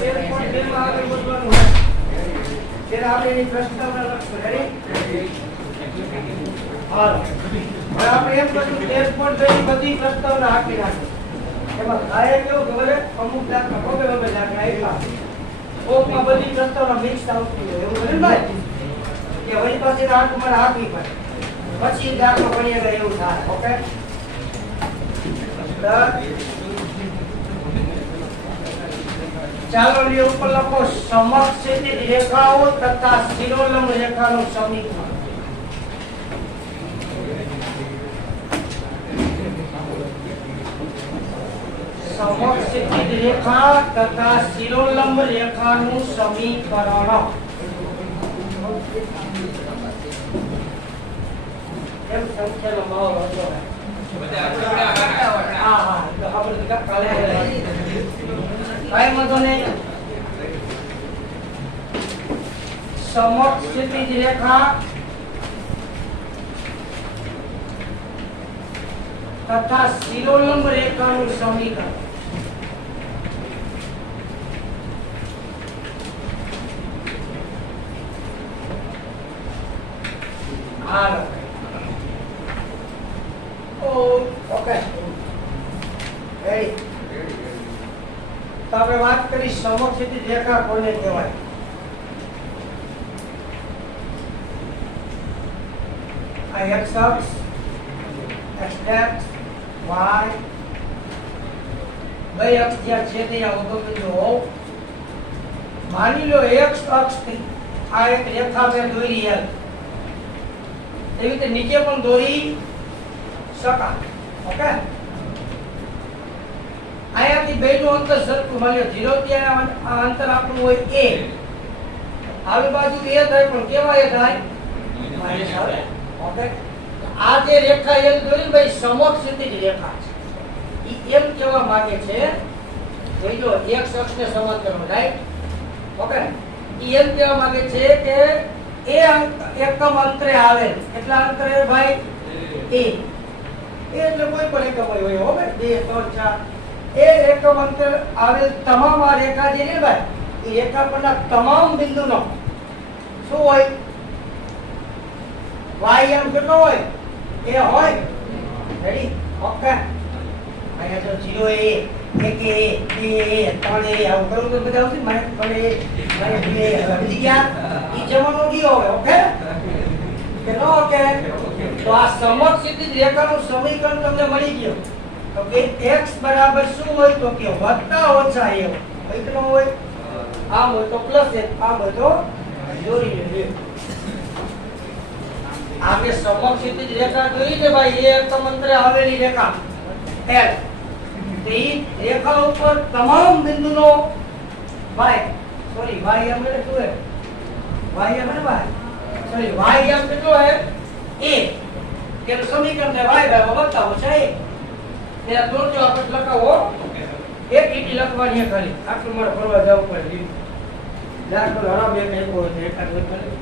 13.2 માં આગળ વધવાનું હોય ત્યારે આપણે એની પ્રસ્તાવના લખશું. રેડી? હાલો હવે આપણે એમ કરશું 13.2 ની બધી પ્રસ્તાવના આપી નાખી. એમાં થાય કેવું ખબર છે? અમુક દાખલા ખબર દાખલા આપ્યા કોકમાં બધી પ્રસ્તાવના મિક્સ આવતી હોય એવું બને ભાઈ કે વળી પાસે આંખ મારે આપવી પડે પછી દાખલો ભણી અગર એવું થાય. ઓકે ચાલો લે ઉપર લખો સમક્ષ રેખાઓ તથા શિરોલંબ રેખાનું સમીકરણ. સમક્ષ રેખા તથા શિરોલંબ રેખાનું સમીકરણ. એમ સંખ્યાનો માહોલ હતો. હા તો આપણે કાલે કાઈ વાંધો નહીં. સમક્ષ રેખા તથા શિરોલંબ રેખાનું સમીકરણ. Okay ready. તો આપણે વાત કરી સમક્ષ રેખા કોને કહેવાય. આ x અક્ષ x y બે અક્ષ જ્યાં છે ત્યાં ઉગમબિંદુ હોય. માની લો x અક્ષથી આ એક રેખા મેં દોરી એવી રીતે નીચે પણ દોરી શકાય. ઓકે અહીંયાથી બેનું અંતર સરખું માની લો 0 થી આ અંતર આપણું હોય a. આવી બાજુ a થાય પણ કેવા a થાય માઈનસ આવે. ઓકે આ જે રેખા એમ દોરી ભાઈ સમક્ષ ક્ષિતિજ રેખા છે. ઈ એમ કહેવા માંગે છે કે જો x અક્ષને સમાંતર હોય રાઈટ. ઓકે ઈ એમ કહેવા માંગે છે કે એ એકમ અંતરે આવે એટલા અંતરે ભાઈ a એટલે કોઈ પણ એકમ હોય હો ભાઈ 2 3 4 એ એકમ અંતર આવેલ તમામ આ રેખા જે છે ભાઈ એ રેખા પરના તમામ બિંદુનો શું હોય y એમ કેટલો હોય એ હોય. રેડી? ઓકે અહીંયા તો 0 a 1 a 2 a 3 a આવું કરું તો બધા આવશે મને 3 a મને 2 a સમજી ગયા. ઈ જમણો ગયો હવે. ઓકે કે નો ઓકે. તો આ સમક્ષ ક્ષિતિજ રેખાનું સમીકરણ તમને મળી ગયું. તો કે x બરાબર શું હોય તો કે વત્તા ઓછા a હોય. કેટલો હોય? આમ હોય તો પ્લસ 1 આમ હોય તો જોડી લે. આપણે સમક્ષ ક્ષિતિજ રેખા જોઈ છે ભાઈ એ એકમ અંતરે આવેલી રેખા l. તે રેખા ઉપર તમામ બિંદુનો ભાઈ સોરી y એમ એટલે શું હે y એમ ને ભાઈ સોરી y એમ કેટલો હે a કે સમીકરણ છે y બરાબર વત્તા ઓછા a. ત્યાં તો જો આપણે લખાવો એક લીટી લખવાની છે ખાલી. આટલું મારે ફરવા જવું પડે. દાખલો હરામ એક એક હોય છે એકાદ લખવાની.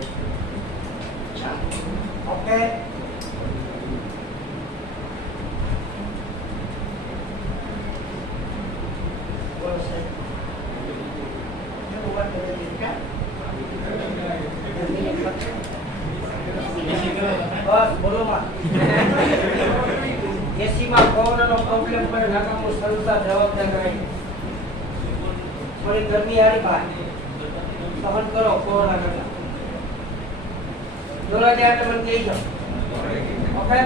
ઓકે બોલો સાહેબ વાત કરે છે કે બસ બોલો માં એસી માં કોરોનાનો પ્રોબ્લેમ પર નાકામો સંસ્થા જવાબદાર ગણાય. થોડી ગરમી આરી ભાઈ સહન કરો કોરોના કરતા. જોડા દે આટલે મને કહી જાઓ. ઓકે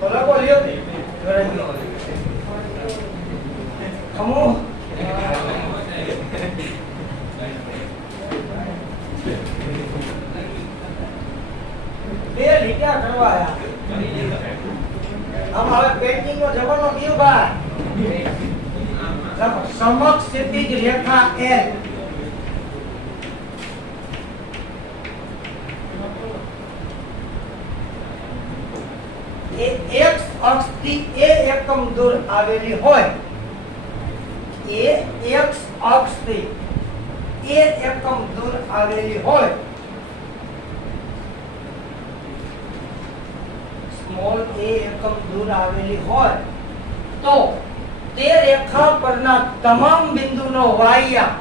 બોલો બોલ્યો જોડા કમો બે લીટા કરવા આયા. આમ હવે પેન્ટિંગ નો જમાનો ગયો ભાઈ. સમક્ષ ક્ષિતિજ રેખા l એ x અક્ષથી a એકમ દૂર આવેલી હોય. એ x અક્ષથી a એકમ દૂર આવેલી હોય. સ્મોલ a એકમ દૂર આવેલી હોય તો તે રેખા પરના તમામ બિંદુનો વાયા,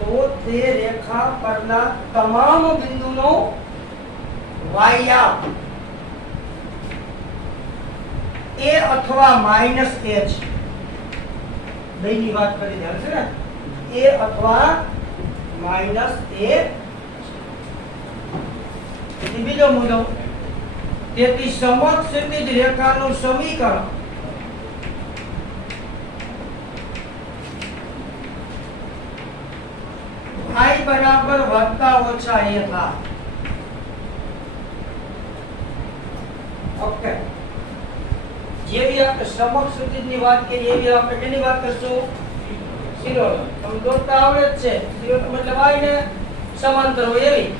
તો તે રેખા પરના તમામ બિંદુનો વાયા a અથવા માઈનસ a છે. બેની વાત કરી ધ્યાન છે ને, a અથવા માઈનસ a. બીજો મુદ્દો, તેથી સમક્ષ ક્ષિતિજ રેખાનું સમીકરણ I બરાબર વત્તા ઓછા a થાય. ઓકે, જેવી આપણે સમક્ષ ક્ષિતિજની વાત કરીએ એવી આપણે કેની વાત કરશું? શિરોલંબ. તમને દોરતા આવડે જ છે. શિરોલંબ મતલબ y ને સમાંતર હોય એવી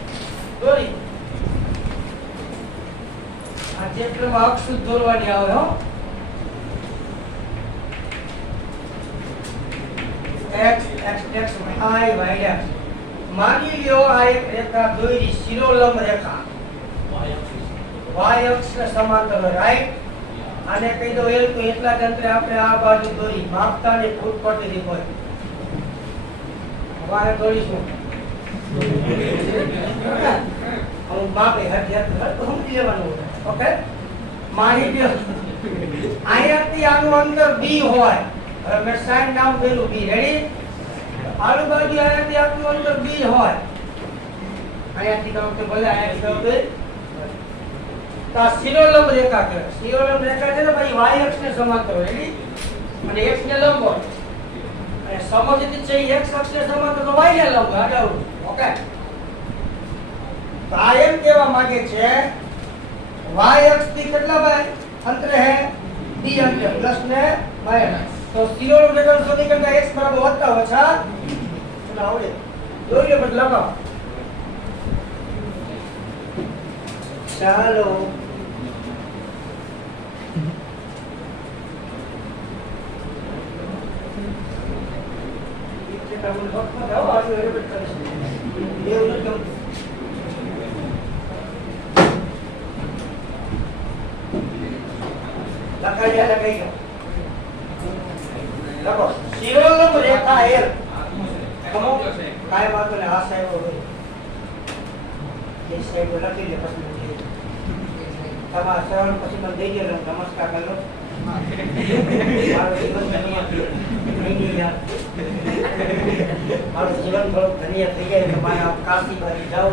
દોરી. આ ચિત્રમાં અક્ષ દોરવાની આવે હો. x x x y y x. માની લ્યો આ એક રેખા દોરી, શિરોલંબ રેખા y અક્ષ ને સમાંતર, રાઈટ. આને કહી દો L, તો એટલા જ અંતરે આપણે આ બાજુ દોરી, માપતા ને ફૂટ પડતી હતી કોઈ વારે દોરીશું. હું માપે હટ હટ સમજી લેવાનું. ઓકે, માની લ્યો અહીંયાથી આનું અંતર b હોય. હવે મેં સાઈન નામ કર્યું b. રેડી? આજુબાજુ અહીંયાથી આનું અંતર b હોય. અહીંયાથી કહો કે ભલે અહીંયાથી કહો તો આ શિરોલંબ રેખા કહેવાય. શિરોલંબ રેખા છે ને ભાઈ y અક્ષ ને સમાંતર હોય. રેડી? અને x ને લંબ હોય. અને સમજતી છે x અક્ષ ને સમાંતર તો y ને લંબ હોય. આડું. ઓકે, તો આ એમ કહેવા માંગે છે y અક્ષ થી કેટલા ભાઈ અંતરે હે? b અંતરે, પ્લસ ને માઈનસ. તો શિરોલંબ રેખાનું સમીકરણ x બરાબર વત્તા ઓછા આવડે દોરીએ બટ લગાવો. ચાલો શિરોલંબ રેખા L. કાંઈ વાંધો નહીં, આ સાહેબ હોય એ સાહેબ લખી લે. પછી તમારા સર પછી મને દઈ ગયેલો નમસ્કાર કરો. મારું જીવન ધન્ય મારું જીવન થોડું ધન્ય થઈ જાય તો મારે કાશી બાજુ જાઉં.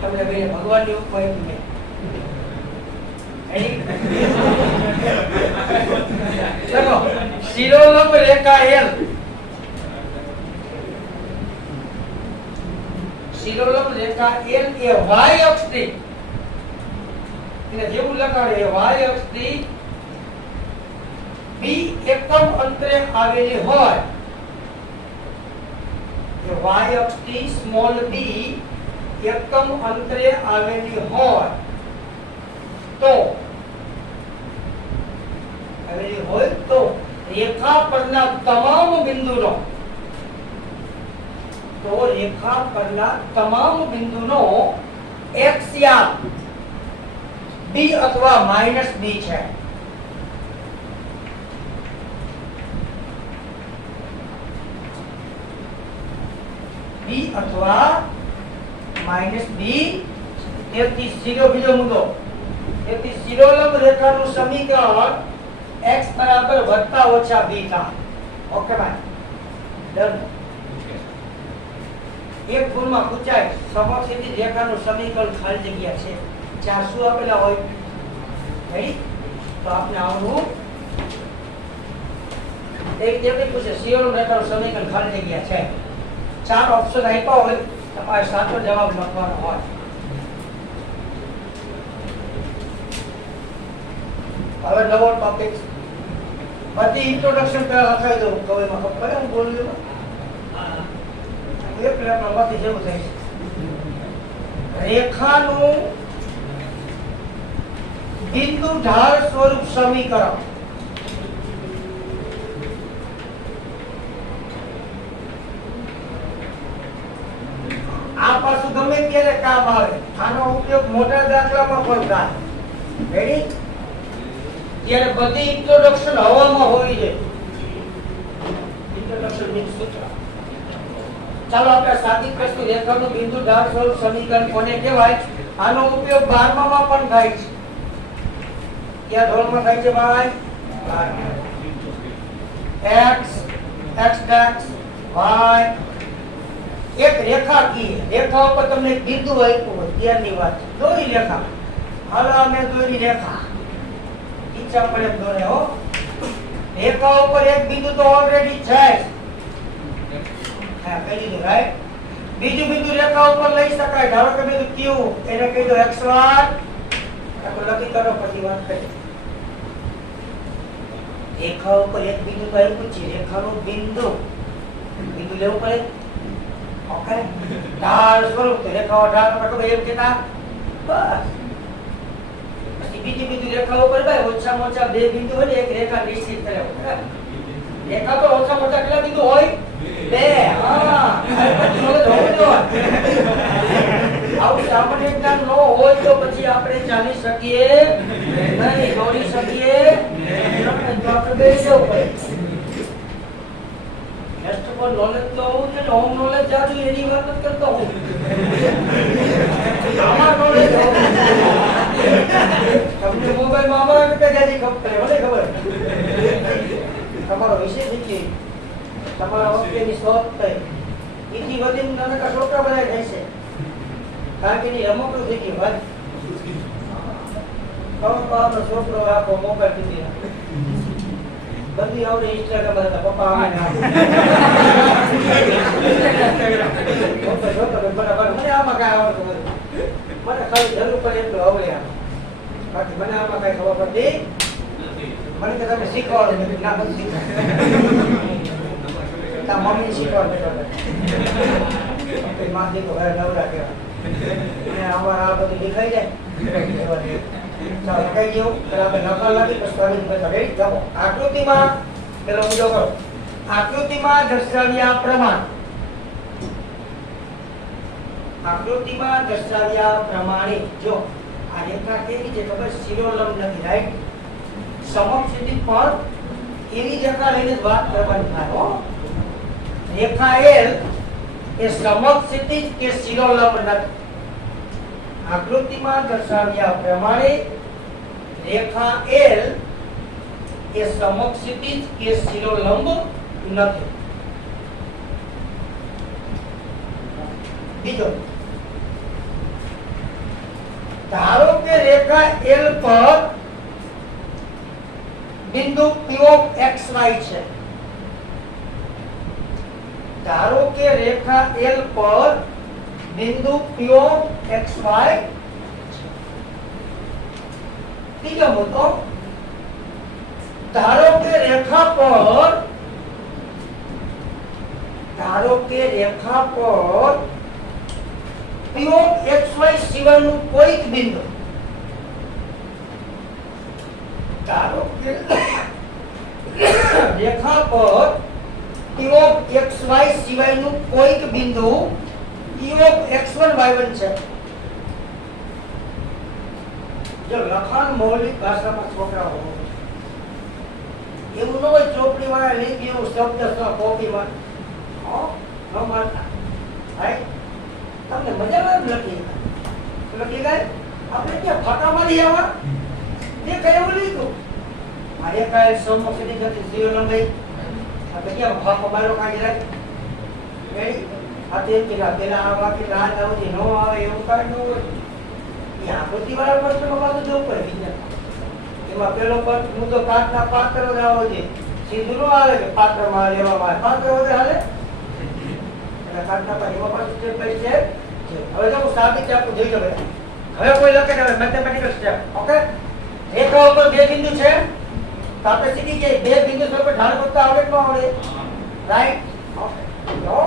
તમને ભાઈ ભગવાનની ઉપર ચલો, શિરોલંબ રેખા L. શિરોલંબ રેખા L એ y અક્ષથી, એને જેવું લખાડે y અક્ષથી b એકમ અંતરે આવેલી હોય. y અક્ષથી સ્મોલ b એકમ અંતરે આવેલી હોય તો રેખા પરના તમામ બિંદુનો x યા b અથવા માઈનસ b છે. b અથવા માઈનસ b. તેથી બીજો મુદ્દો, તેથી શિરોલંબ રેખાનું સમીકરણ x બરાબર વત્તા ઓછા b થાય. ઓકે ભાઈ, ડન. એક ગુણમાં પૂછાય સમક્ષિતિજ રેખાનું સમીકરણ ખાલી જગ્યા છે, ચાર શું આપેલા હોય? રેડી? તો આપણે આવનું એક જેવી પૂછે શિરોલંબ રેખાનું સમીકરણ ખાલી જગ્યા છે, ચાર ઓપ્શન આપ્યા હોય, તમારે સાચો જવાબ લખવાનો હોય. હવે નવો ટોપિક, બધી ઇન્ટ્રોડક્શન પહેલા લખાવી દઉં. કવિમાં ખબર હું બોલ્યું એક પ્લેટમાંથી જેવું થાય છે. રેખાનું બિંદુ ઢાળ સ્વરૂપ સમીકરણ. આ પાછું ગમે ત્યારે કામ આવે. આનો ઉપયોગ મોટા દાખલામાં પણ થાય. રેડી? ત્યારે બધી ઇન્ટ્રોડક્શન હવામાં હોવી જોઈએ. ઇન્ટ્રોડક્શન મીન્સ સૂત્ર. ચાલો આપણે સાદી પ્રશ્ન રેખાનું બિંદુ ઢાળ સ્વરૂપ સમીકરણ કોને કહેવાય? આનો ઉપયોગ 12મા માં પણ થાય છે. ક્યાં ધોરણમાં થાય છે ભાઈ? x x dash y એક રેખા કી રેખા ઉપર તમને એક બિંદુ આપ્યું હોય ત્યારની વાત છે. દોરી રેખા. હાલો અમે દોરી રેખા. ઈચ્છા પડે દોરે હો. રેખા ઉપર એક બિંદુ તો ઓલરેડી છે. હા કહી દીધું રાઈટ. બીજું બિંદુ રેખા ઉપર લઈ શકાય. ધારો કે બિંદુ q એને કહી દો xy. આખું લખી કરો પછી વાત કરીએ. રેખા ઉપર એક બિંદુ તો આપ્યું છે. રેખાનું બિંદુ બિંદુ લેવું પડે. ઓકે ઢાળ સ્વરૂપ રેખાઓ ઢાળ પર એમ કેતા બસ. પછી બીજી બિંદુ રેખા ઉપર ભાઈ ઓછામાં ઓછા બે બિંદુ હોય ને એક રેખા નિશ્ચિત કરે. રેખા પર ઓછામાં ઓછા કેટલા બિંદુ હોય? બે. હા આવું સામાન્ય જ્ઞાન ન હોય તો પછી આપણે ચાલી શકીએ નહીં, દોડી શકીએ નહીં. તો આપણે બેસવું પડે. નોલેજ તો હોવું છે ને હોમ નોલેજ જાજુ એની વાત જ કરતો હું. આમાં નોલેજ તમને મોબાઈલમાં અમારા કરતા જાજી ખબર મને ખબર. તમારો વિષય શીખી તમારા વખતેની શોધ થઈ એથી વધીને નાના છોકરા બધા થાય છે. કારણ કે એની રમકડું થઈ ગયું ભાઈ. આપણો છોકરો આખો મોબાઈલ પીધી બધી આવડે ઇન્સ્ટાગ્રામ હતા પપ્પા મને આમાં કઈ આવડતું નથી. મને ખાલી જરૂર પડે એટલું આવડે આમ. બાકી મને આમાં કઈ ખબર પડતી મને કે તમે શીખવાડો નથી. ના બધું શીખવાડો તાર મમ્મી શીખવાડ બેઠો માં દીકરો ઘરે નવરા કહેવાય. અમારે આ બધું દેખાઈ જાય. ચાલો કઈ જેવું આપણે નકલ નથી પછી આકૃતિમાં પેલો મુદ્દો કરો. આકૃતિમાં દર્શાવ્યા પ્રમાણે જો આ રેખા કેવી છે ખબર? શિરોલંબ નથી રાઈટ. સમક્ષિતિ પર એવી રેખા લઈને જ વાત કરવાની થાય હો. રેખા L એ સમક્ષિતિ કે શિરોલંબ નથી. આકૃતિમાં દર્શાવ્યા પ્રમાણે રેખા L એ સમક્ષિતિજ કે શિરોલંબ નથી. બીજો ધારો કે રેખા L પર બિંદુ P of xy છે. ધારો કે રેખા L પર બિંદુ P of xy. ત્રીજો મુદ્દો ધારો કે રેખા પર P of xy સિવાયનું કોઈક બિંદુ. ધારો કે રેખા પર P of xy સિવાયનું કોઈક બિંદુ P of x1 y1 છે. જો લખાણ મૌલિક ભાષામાં છોકરાઓ એવું ન હોય ચોપડી વાળા લીધી એવું શબ્દ કોપીમાં ન મારતા. તમને મજામાં લખી જાય. આપણે ક્યાં ફાટા મારી આવા એ કઈ એવું લીધું આ એકાએ સમક્ષિતિ જતી શિરોલંબી આપણે ક્યાં ફાકો મારો કાઢી રાખ રેડી. આ તે પેલા આ વાક્ય રાત આવતી ન આવે એવું કાંઈ ન હોય. આકૃતિ વાળા પ્રશ્નમાં પાછું જવું પડે વિજ્ઞાન. એમાં પેલો મુદ્દો કાચના પાત્ર જ આવો છે. સીધું ન આવે કે પાત્રમાં લેવામાં આવે. પાત્ર વગર હાલે એટલે કાચના પાત્ર એમાં પાછું સ્ટેપ બાય સ્ટેપ. હવે જો હું સાબિત આપું જોઈ લો. હવે કોઈ લખે ને મેથેમેટિકલ સ્ટેપ. ઓકે રેખા ઉપર બે બિંદુ છે તો આપણે શીખી કે બે બિંદુ સ્વરૂપે ઢાળ કરતા આવડે કે ન આવડે? રાઈટ. ઓકે તો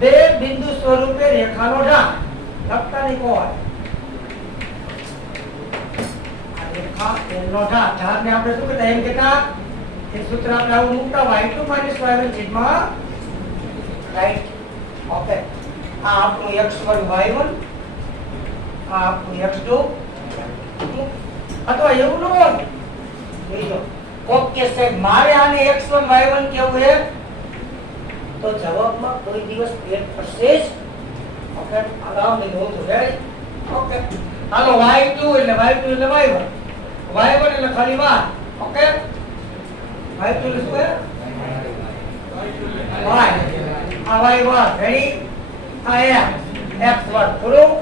બે બિંદુ સ્વરૂપે રેખાનો ઢાળ લખતા નહીં કોણ રેખા એનો ઢાળને આપણે શું કહેતા? એમ કહેતા એ સૂત્ર આપણે આવું મૂકતા y2 - y1 sigma right. Okay આ આપણું x1 y1 આ આપણું x2 અથવા એવું ન હોય બીજો ઓકે સાહેબ મારે આને x1 y1 કેવું છે તો જવાબમાં કોઈ દિવસ પેટ પડશે જ ઓકે આગામ નહીં હોતું રેડી ઓકે હાલો y2 એટલે y2 એટલે y1 y1 એટલે ખાલી y ઓકે y2 એટલે શું છે y આ y1 રેડી આ x1 પૂરું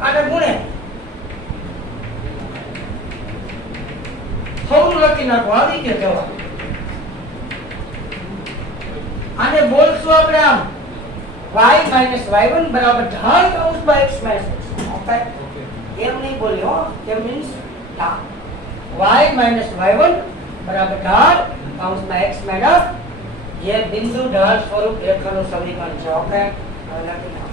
આને ગુણે થોડું લખી નાખો આવી ગયો જવાબ આને બોલશું આપણે આમ y y1 બરાબર ઢાળ કૌંસમાં x x ઓકે એમ નહીં બોલ્યો એમ મીન્સ y y1 બરાબર ઢાળ કૌંસમાં x જે બિંદુ ઢાળ સ્વરૂપ રેખાનું સમીકરણ છે ઓકે હવે લખી નાખો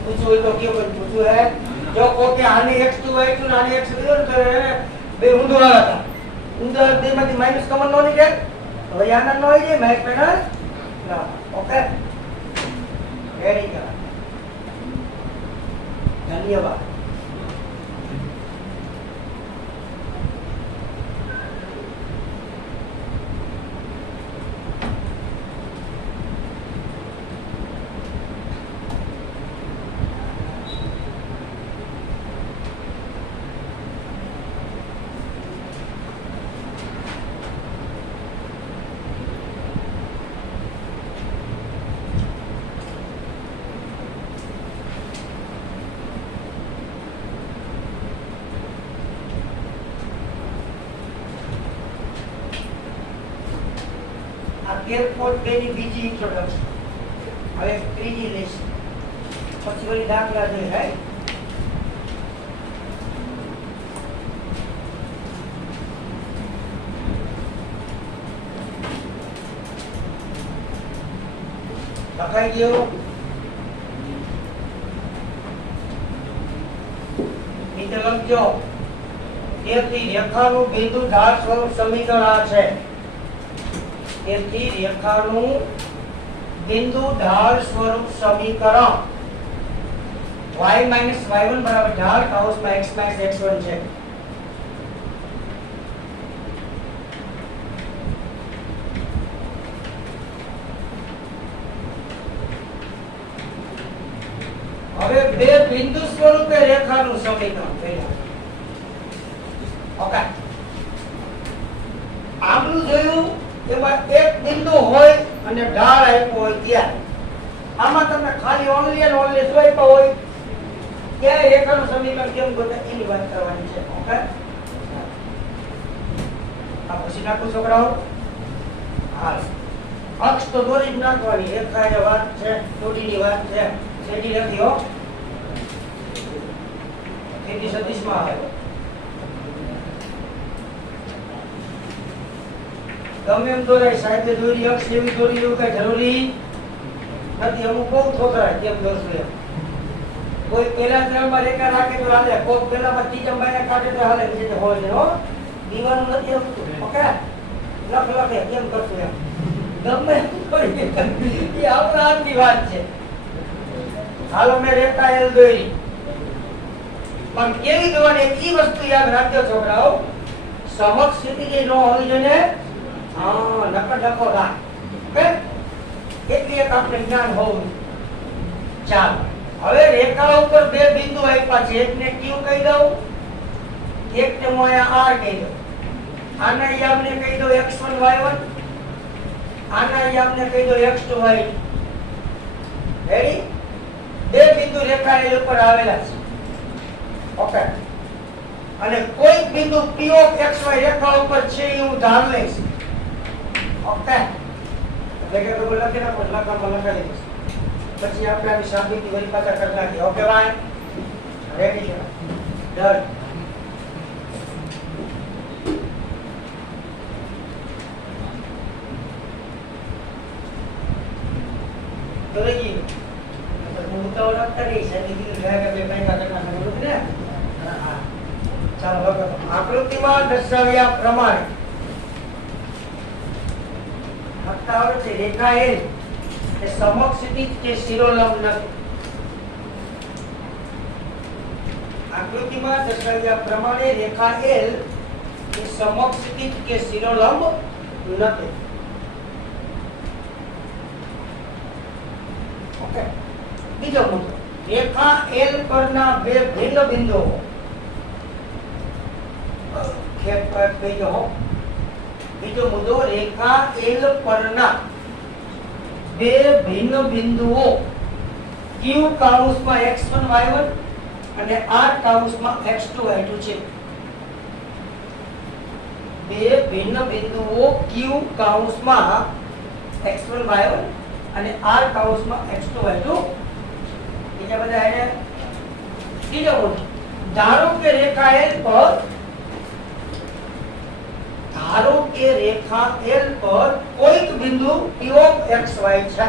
પૂછવું હોય તો કેવું પૂછવું હે જો કોકે આને x2 y2 ને આને x લીધો ને તો બે ઊંધું હતા ઊંધા બેમાંથી માઈનસ કોમન નો નીકળે હવે આના નો આવી જાય માઈનસ ના ઓકે વેરી ગુડ ધન્યવાદ એરપોર્ટ બેની બીજી ઇન્ટ્રોડક્શન હવે ત્રીજી લિસ્ટ પછી વળી દાખલા જોઈએ રાઈટ લખાઈ ગયો નીચે લખજો તેથી રેખાનું બિંદુ ઢાળ સ્વરૂપ સમીકરણ આ છે તેથી રેખાનું બિંદુ ઢાળ સ્વરૂપ સમીકરણ y y1 બરાબર ઢાળ કૌંસમાં x x1 છે હવે બે બિંદુ સ્વરૂપે રેખાનું સમીકરણ પહેલા ઓકે આમનું જોયું એમાં એક બિંદુ હોય અને ઢાળ આપ્યો હોય ત્યારે આમાં તમને ખાલી ઓનલી અને ઓનલી શું આપ્યો હોય ત્યારે રેખાનું સમીકરણ કેમ ગોતે એની વાત કરવાની છે ઓકે આ પછી નાખું છોકરાઓ હા અક્ષ તો દોરી જ નાખવાની રેખાની વાત છે જોડીની વાત છે સેડી લખ્યો તેથી સદિશમાં આવે ગમે એમ દોરાય સાહેબે દોરી અક્ષ જેવી દોરી એવું કઈ જરૂરી નથી અમુક બહુ છોકરા કેમ દોરશું એમ કોઈ પહેલા ક્રમમાં રેખા રાખે તો હાલે કોઈ પહેલામાં ત્રીજા મહિને કાઢે તો હાલે બીજે હોય છે હો દીવાનું નથી આવતું ઓકે લખે કેમ કરશું એમ ગમે કોઈ એ આપણા હાથની વાત છે હાલો મેં રેખા એલ દોરી પણ કેવી દોરવાની એક વસ્તુ યાદ રાખજો છોકરાઓ સમક્ષ સ્થિતિ જે ન હોવી જોઈએ હા નકર ડખો રાખ ઓકે એટલી એક આપણે જ્ઞાન હોવું ચાલો હવે રેખા ઉપર બે બિંદુ આપ્યા છે એકને ક્યુ કહી દઉં એકને હું અહીંયા આર કહી દઉં આને આપણે કહી દઉં x1 y1 આને આપણે કહી દઉં x2 y2 રેડી બે બિંદુ રેખા એ ઉપર આવેલા છે ઓકે અને કોઈ બિંદુ p of xy રેખા ઉપર છે એ હું ધાર લઈશ ઓકે એટલે કે તો લખી નાખો લખામાં લખાઈ દઈશ પછી આપણે આની સાબિતી વળી પાછા કરી નાખીએ ઓકે ભાઈ રેડી છે ડન તો રેડી હું તો ડોક્ટર ની સાબિતી ગયા કે બે પૈસા કરના જરૂર ને હા ચાલો આકૃતિમાં દર્શાવ્યા પ્રમાણે હસ્તાવર છે રેખા એલ એ સમક્ષિતિજ કે શિરોલંબ નથી આકૃતિમાં દર્શાવ્યા પ્રમાણે રેખા L એ સમક્ષિતિજ કે શિરોલંબ નથી. ઓકે, બીજો મુદ્દો, રેખા L પરના બે ભિન્ન બિંદુઓ બીજો મુદ્દો, રેખા L પરના બે ભિન્ન બિંદુઓ Q કૌંસમાં x1 y1 અને R કૌંસમાં x2 y2 છે. બે ભિન્ન બિંદુઓ Q કૌંસમાં x1 y1 અને R કૌંસમાં x2 y2. બીજા બધા એને ત્રીજો મુદ્દો, ધારો કે રેખા L પર કોઈક બિંદુ P of xy છે.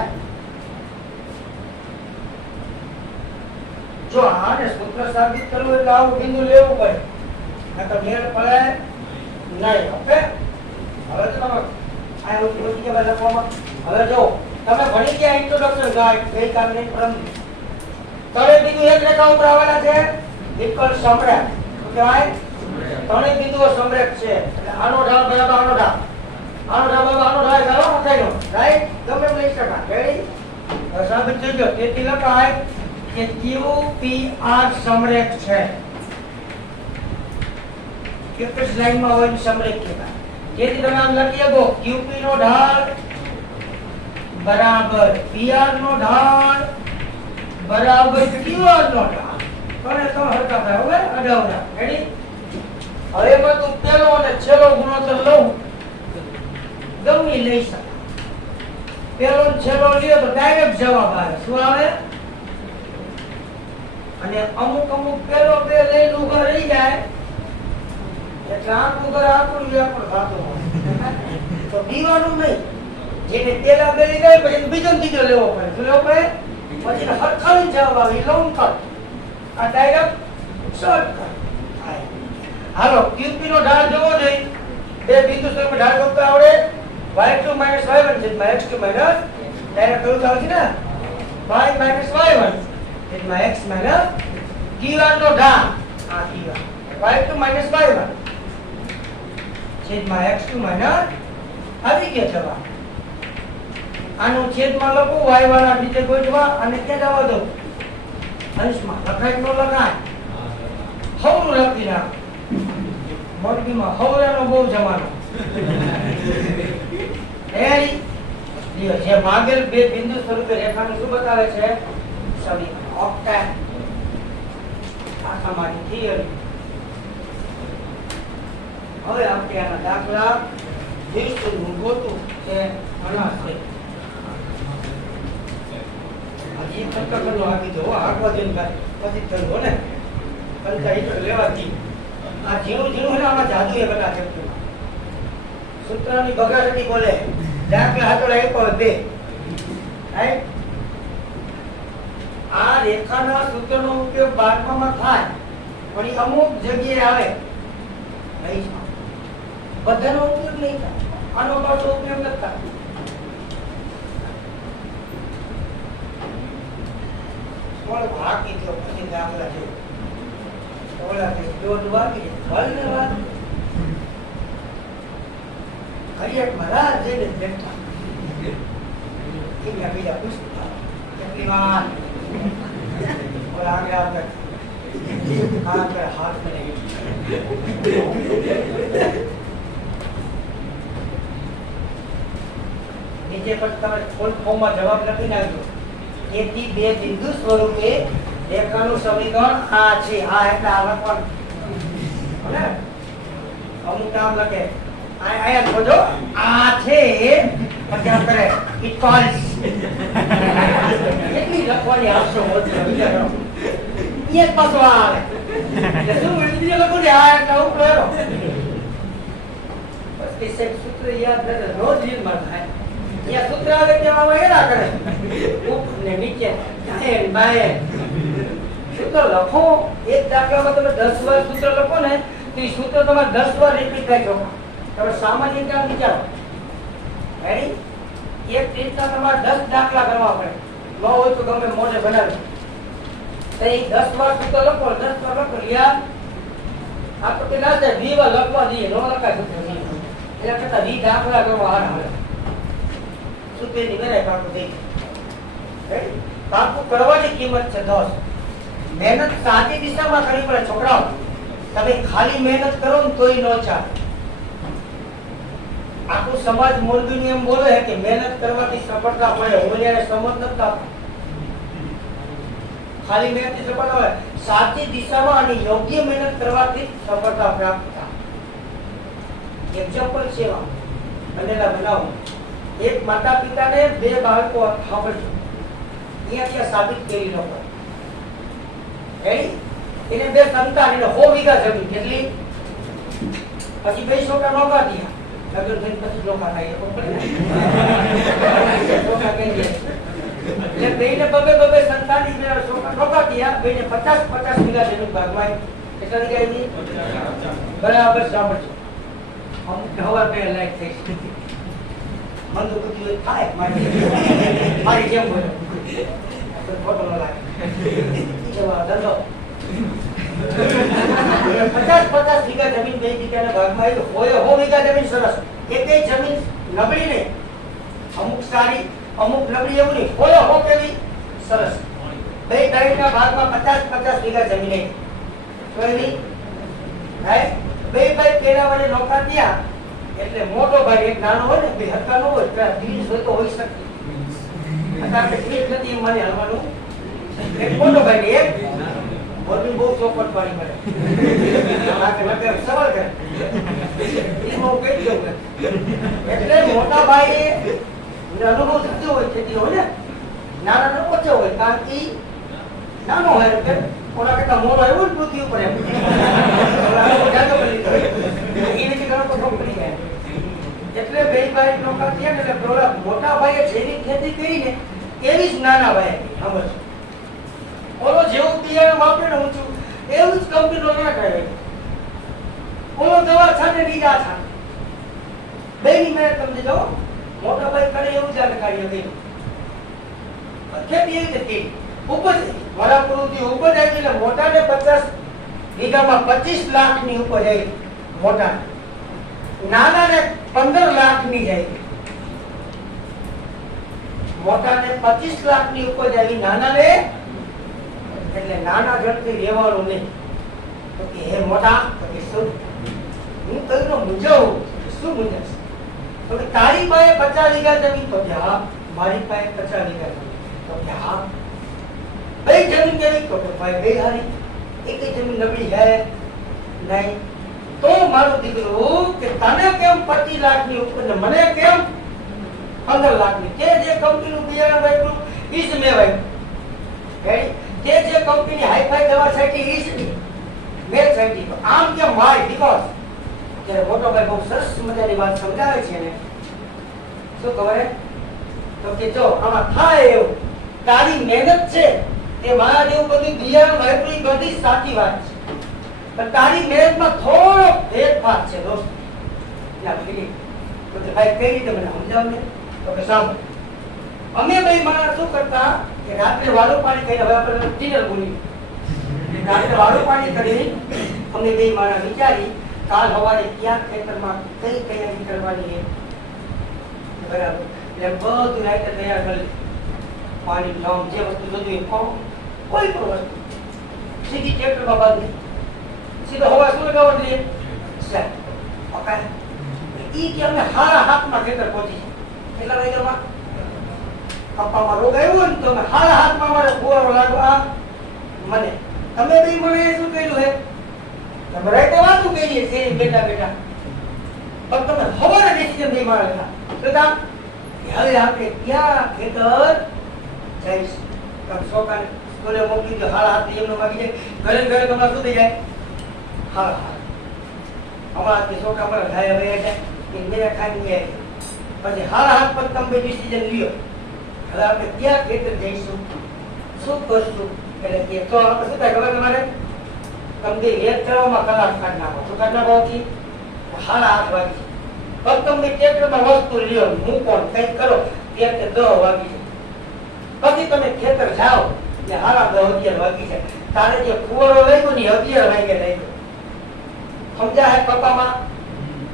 જો આને સૂત્ર સાબિત કરવું એટલે આવું બિંદુ લેવું પડે, નકર મેળ પડે નહીં. ઓકે, હવે તો તમે આ ઉઠી ગયા લખવામાં. હવે જો તમે ભણી ગયા ઇન્ટ્રોડક્શન ગાઈડ ગઈકાલની પરમ ત્રણેય બિંદુ એક રેખા ઉપર આવેલા છે, વિકલ સમરેખ. શું કહેવાય? ત્રણેય બિંદુઓ સમરેખ છે. એટલે આનો ઢાળ બરાબર આનો ઢાળ, આનો ઢાળ બરાબર આનો ઢાળ, ચાલો મથાઈનો રાઈટ, ગમે એમ લઈ શકાય. રેડી? હવે સાબિત થઈ ગયો. તેથી લખાય કે QPR સમરેખ છે. એક જ લાઈનમાં હોય સમરેખ કહેવાય. જેથી તમે આમ લખી શકો QP નો ઢાળ બરાબર PR નો ઢાળ બરાબર QR નો ઢાળ. કોને તો હરતા થાય હવે અડાવડા. રેડી? હવે એમાં તું પહેલો અને છેલ્લો ગુણોત્તર લઉં, ગમે લઈ શકાય. પહેલો અને છેલ્લો લ્યો તો ડાયરેક્ટ જવાબ આવે. શું આવે? અને અમુક પહેલો બે લઈને ઉભા રહી જાય એટલે આખું ઘર આપણું થતું હોય તો દીવાનું નહીં. જેને પેલા બે લઈ જાય પછી બીજો ત્રીજો લેવો પડે. શું લેવો પડે? પછી હરખાવી જવાબ આવે. લોંગ કટ, આ ડાયરેક્ટ શોર્ટકટ. હાલો, QP નો ઢાળ જોવો જોઈએ. બે બિંદુ સ્વરૂપે ઢાળ ગોતતા આવડે. y2 - y1 છેદમાં x2 માઈનસ ડાયરેક્ટ કયું આવશે ને y - y1 છેદમાં x માઈનસ QR નો ઢાળ, આ QR y2 - y1 છેદમાં x2 માઈનસ આવી ગયા જવાબ. આનું છેદમાં લખું, y વાળા નીચે ગોઠવા અને ક્યાં જવા દો? અંશમાં. લખાય નો લખાય? હવનું લખી નાખ. મોરબીમાં હવરાનો બહુ જમાનો. જે માગેલ બે બિંદુ સ્વરૂપે રેખાનું શું બતાવે છે? સમીકરણ. ઓકે, આ તમારી થિયરી. હવે આપણે આના દાખલા જોઈશું. ગોતું કે ઘણા છે. હજી પંચકરનો આપી દો. આખો દિન પછી થયું ને પંચાયત લેવાથી આ ઝીણું ઝીણું ને આમાં જાદુ એ બધા છે. સૂત્રની બગાડતી બોલે. દાખલા હાથોડા એક હોય બે. રાઈટ? આ રેખાના સૂત્રનો ઉપયોગ 12માં થાય પણ એ અમુક જગ્યાએ આવે. બધાનો ઉપયોગ નહીં થાય. આનો પાછો ઉપયોગ નથી થાય. કોણ બાકી થયો પછી દાખલા છે ઓલા કે દોઢ વાગી ભલે વાત હરિયક મહારાજ જઈને બેઠા એમના બીજા પૂછતા કેટલી વાત ઓલા આગળ આગળ હાથ કરે નીચે પર તમે ફૂલ ફોર્મમાં જવાબ લખી નાખજો. તેથી બે બિંદુ સ્વરૂપે રેખાનું સમીકરણ આ છે. આ એટલે આ લખવાનું ભલે અમુક નામ લખે આયા ખોજો આ છે પછી આપણે ઇક્વલ્સ કેટલી લખવાની આવશે વિચાર કરો. એક પાછો આવે એટલે શું બીજું લખો ને આ એટલે ઉપર એરો પછી સેક સૂત્ર યાદ રહે રોજ રીલમાં થાય. અહીંયા સૂત્ર આવે કેવામાં એના કરે ઉપર ને નીચે દાયન બાયન સૂત્ર લખો. એક દાખલામાં તમે 10 વાર સૂત્ર લખો ને તો એ સૂત્ર તમારે 10 વાર રિપીટ થાય. જો તમે સામાન્ય જ્ઞાન વિચારો. રેડી? એક રીતના તમારે 10 દાખલા કરવા પડે. ન હોય તો ગમે મોઢે બનાવી તો એ 10 વાર તો લખો 10 વાર લખો યાર આ તો કે ના થાય 20 વાર લખવા દઈએ નો લખાય એટલે કરતા 20 દાખલા કરવા હાર હાલે સુપેની મેરે કાકો દે કાકો કરવાની કિંમત છે 10 મહેનત સાચી દિશામાં કરવી પડે છોકરાઓ તમે ખાલી મહેનત કરો ને તોય નો ચાલે આખું સમાજ મોરબીની એમ બોલે છે કે મહેનત કરવાથી સફળતા મળે હું એને સમજ નથી આપતો ખાલી મહેનતથી સફળતા મળે સાચી દિશામાં અને યોગ્ય મહેનત કરવાથી સફળતા પ્રાપ્ત થાય એક્ઝામ્પલ છે બનેલા બનાવો એક માતા પિતાને 2 બાળકો સાંભળજો અહીંયા સાબિત કરી લો એને 2 સંતાન એને 100 વીઘા જમીન કેટલી પછી 2 છોકરા નોકા દિયા લગન થઈને પછી નોકા થાય એટલે બેને બબે સંતાનની મેળા છોકરા નોકા દિયા બેને 50 વીઘા જમીન ભાગમાં કેટલા વીઘા આવી બરાબર સાંભળજો અમુક હવા પે લાઈક થઈ મન તો બધું થાય મારી જેમ બોલે ફોટો ન લાગે ધંધો 50 વીઘા જમીન 2 વીઘાના ભાગમાં આવી હોય 100 વીઘા જમીન સરસ એકેય જમીન નબળી નહીં અમુક સારી અમુક નબળી એવું નહીં હોય 100 કેવી સરસ 2 ગાડીના ભાગમાં 50 વીઘા જમીન નહીં તો એની હે 2 ભાઈ પેલા વડે નોકા થયા એટલે મોટો ભાઈ એક નાનો હોય ને બે હક્કા નો હોય ત્યાં 30 હોય તો હોઈ શકે આપણે 30 નથી મને હાલવાનું એક મોટો ભાઈ એક બોલની બહુ ચોપટ પાડી મળે આકે સવાલ કરે એમાં કઈ જવું એટલે મોટા ભાઈ અનુભવ થતો હોય ખેતી હોય ને નાના નો ઓછો હોય કારણ કે નાનો હોય એટલે ઓલા કરતા મોટો એવું જ પૃથ્વી ઉપર એમ જાજો કરી દીધો એ રીતે ઘણો તો પડી જાય એટલે 2 ભાઈ નોકા થયા ને એટલે પેલા મોટા ભાઈએ જેવી ખેતી કરીને એવી જ નાના ભાઈ સમજ ઓલો જેવું બિયારણ વાપરે ને ઊંચું એવું જ કંપનીનો ના કરે ઓલો દવા છાંટે બીજા છાંટે બેની મહેનત સમજી જાઓ મોટા ભાઈ કરે એવું જ આપણે કાર્ય કર્યું ખેતી એવી રીતે ઉપજ મારા પૂર્વથી ઉપજ આવી એટલે મોટાને 50 વીઘામાં 25 લાખની ઉપજ આવી મોટા નાનાને 15 લાખની જાય મોટાને 25 લાખની ઉપજ આવી નાનાને એટલે નાના જણથી રહેવાનું નહીં તો કે હે મોટા તો કે શું હું તને મૂંઝાવું શું મૂંઝાશ તો કે તારી પાસે 50 વીઘા જમીન તો કે હા મારી પાસે 50 વીઘા જમીન તો કે હા બે જમીન કેવી તો કે ભાઈ બે હારી એક જમીન નબળી હે નહીં તો મારું દીકરું કે તને કેમ 25 લાખની ઉપર ને મને કેમ 15 લાખની કે જે કંપનીનું બિયારણ વાપર્યું ઈ જ મેં વાપર્યું તે જે કંપની હાઈફાઈ દવા છાંટી ઈ જ મેં છાંટી તો આમ કેમ વાય બીકોઝ ત્યારે મોટો ભાઈ બહુ સરસ મજાની વાત સમજાવે છે ને શું ખબર હે તો કે જો આમાં થાય એવું તારી મહેનત છે તે મારા જેવું બધું બિયારણ વાપર્યું બધી સાચી વાત છે પણ તારી મહેનતમાં થોડો ફેરફાર છે દોસ્ત યાર ફીલી તો ભાઈ કઈ રીતે મને સમજાવ ને તો કે સાંભળ અમે બે માણસ શું કરતા કે રાત્રે વાળું પાણી કરીને હવે આપણે ડિનર બોલી રાત્રે વાળું પાણી કરી અમે બે માણસ વિચારી કાલ સવારે ક્યાં ખેતરમાં કઈ તૈયારી કરવાની છે બરાબર એટલે બધું રાત્રે તૈયાર કરી પાણી જામ જે વસ્તુ જોતું એ કોઈ પણ વસ્તુ સીધી ટ્રેક્ટરમાં બાંધી સીધો હવા શું લગાવવા જોઈએ સાહેબ પકાય ઈ કે અમે હારા હાથમાં ખેતર પહોંચી કેટલા વાગ્યામાં કપામાં રોગ આવ્યો ને તો અમે હારા હાથમાં મારે ફુવારો લાગો આ મને તમે બી મને શું કર્યું હે તમે રાતે વાતું કરીએ છે બેટા બેટા પણ તમે હવારે ડિસિઝન નહીં મારે બેટા હવે આપણે ક્યાં ખેતર જઈશ તમે છોકરાને સ્કૂલે મોકલી દો હારા હાથ એમનો માગી જાય ઘરે ઘરે તમારે શું થઈ જાય હારા હાથ હમણાં છોકરા પર ઘાય હવે જાય કે મેરા ખાઈ જાય પછી હારા હાથ પર તમે ડિસિઝન લ્યો હવે આપણે ક્યાં ખેતર જઈશું શું કરશું એટલે કે તો આપણે શું થાય ખબર તમારે તમે હેત કરવામાં કલાક કાઢ નાખો શું કાઢ નાખવાથી હારા હાથ વાગી પણ તમે ટ્રેક્ટરમાં વસ્તુ લ્યો મૂકો કંઈક કરો ત્યારે 10 વાગી જાય પછી તમે ખેતર જાઓ કે હારા 10-11 વાગી છે. તારે જે ફુવારો લાગ્યો ને 11 વાગે લાગ્યો. સમજા હે કપામાં?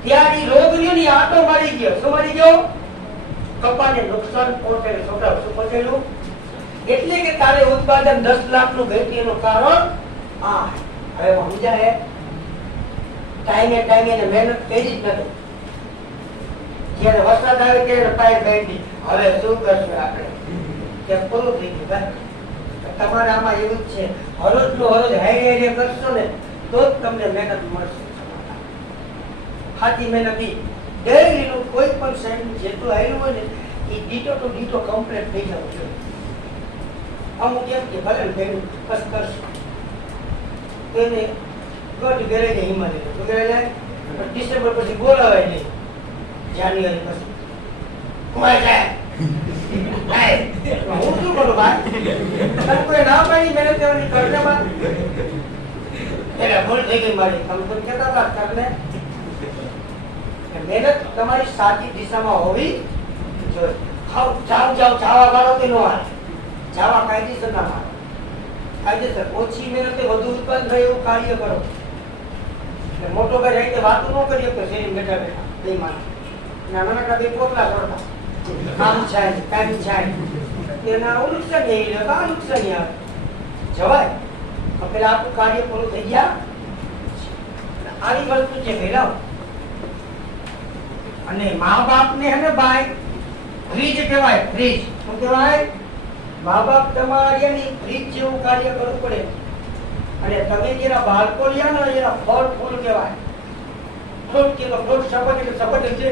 ત્યાં ઈ રોગ રહ્યો ને આટો મારી ગયો. શું મારી ગયો? કપાને નુકસાન પહોંચાડ્યું. છોકરા શું પહોંચાડ્યું? એટલે કે તારે ઉત્પાદન 10 લાખ નું ઘટ્યું એનું કારણ આ. હવે સમજા હે? ટાઈમે ને મહેનત કરી જ નથી. જ્યારે વરસાદ આવે ત્યારે પાય ગઈ. હવે શું કરશું આપણે? કે પૂરું થઈ ગયું ભાઈ. તમારે આમાં એવું જ છે, હરોજનું હરોજ હાઈ કરશો ને તો જ તમને મહેનત મળશે. સાચી મહેનત ડેઈલીનું કોઈ પણ સાઈડ જેટલું આવેલું હોય ને એ ડીટો ટુ ડીટો કમ્પ્લીટ થઈ જવું જોઈએ. અમુક એમ કે ભલે ભેગું કસ કરશું તેને ગઢ ઘરે જાય હિમાલય તો ઘરે જાય ડિસેમ્બર પછી બોલાવાય નહીં. જાન્યુઆરી પછી કોઈ જાય હું શું કરું ભાઈ? કોઈ ના પાડી મહેનત કરવાની કરને બાદ એટલે ભૂલ થઈ ગઈ મારી. તમે કોઈ કહેતા હતા કરને મહેનત તમારી સાચી દિશામાં હોવી જોઈએ. જાવા વાળો કે નો હાલ જાવા કાયદેસર ના મારો. કાયદેસર ઓછી મહેનતે વધુ ઉત્પાદન થાય એવું કાર્ય કરો. મોટો ભાઈ રહી વાતો ન કરીએ તો શેરી બેઠા બેઠા બે માણસ નાના નાના બે પોટલા કરતા કામ થાય કામ થાય એના નુકસાન આવે જવાય. પેલા આપણું કાર્ય પૂરું થઈ ગયા. આવી વસ્તુ છે પેલા. અને મા બાપ ને હે ને ભાઈ ફ્રીજ કહેવાય. ફ્રીજ શું કહેવાય? મા બાપ તમારી ફ્રીજ જેવું કાર્ય કરવું પડે. અને તમે જેના બાળકો લ્યા ને એના ફળ ફૂલ કહેવાય. ફ્રૂટ કે ફ્રૂટ સપોર્ટ એટલે સપોર્ટ છે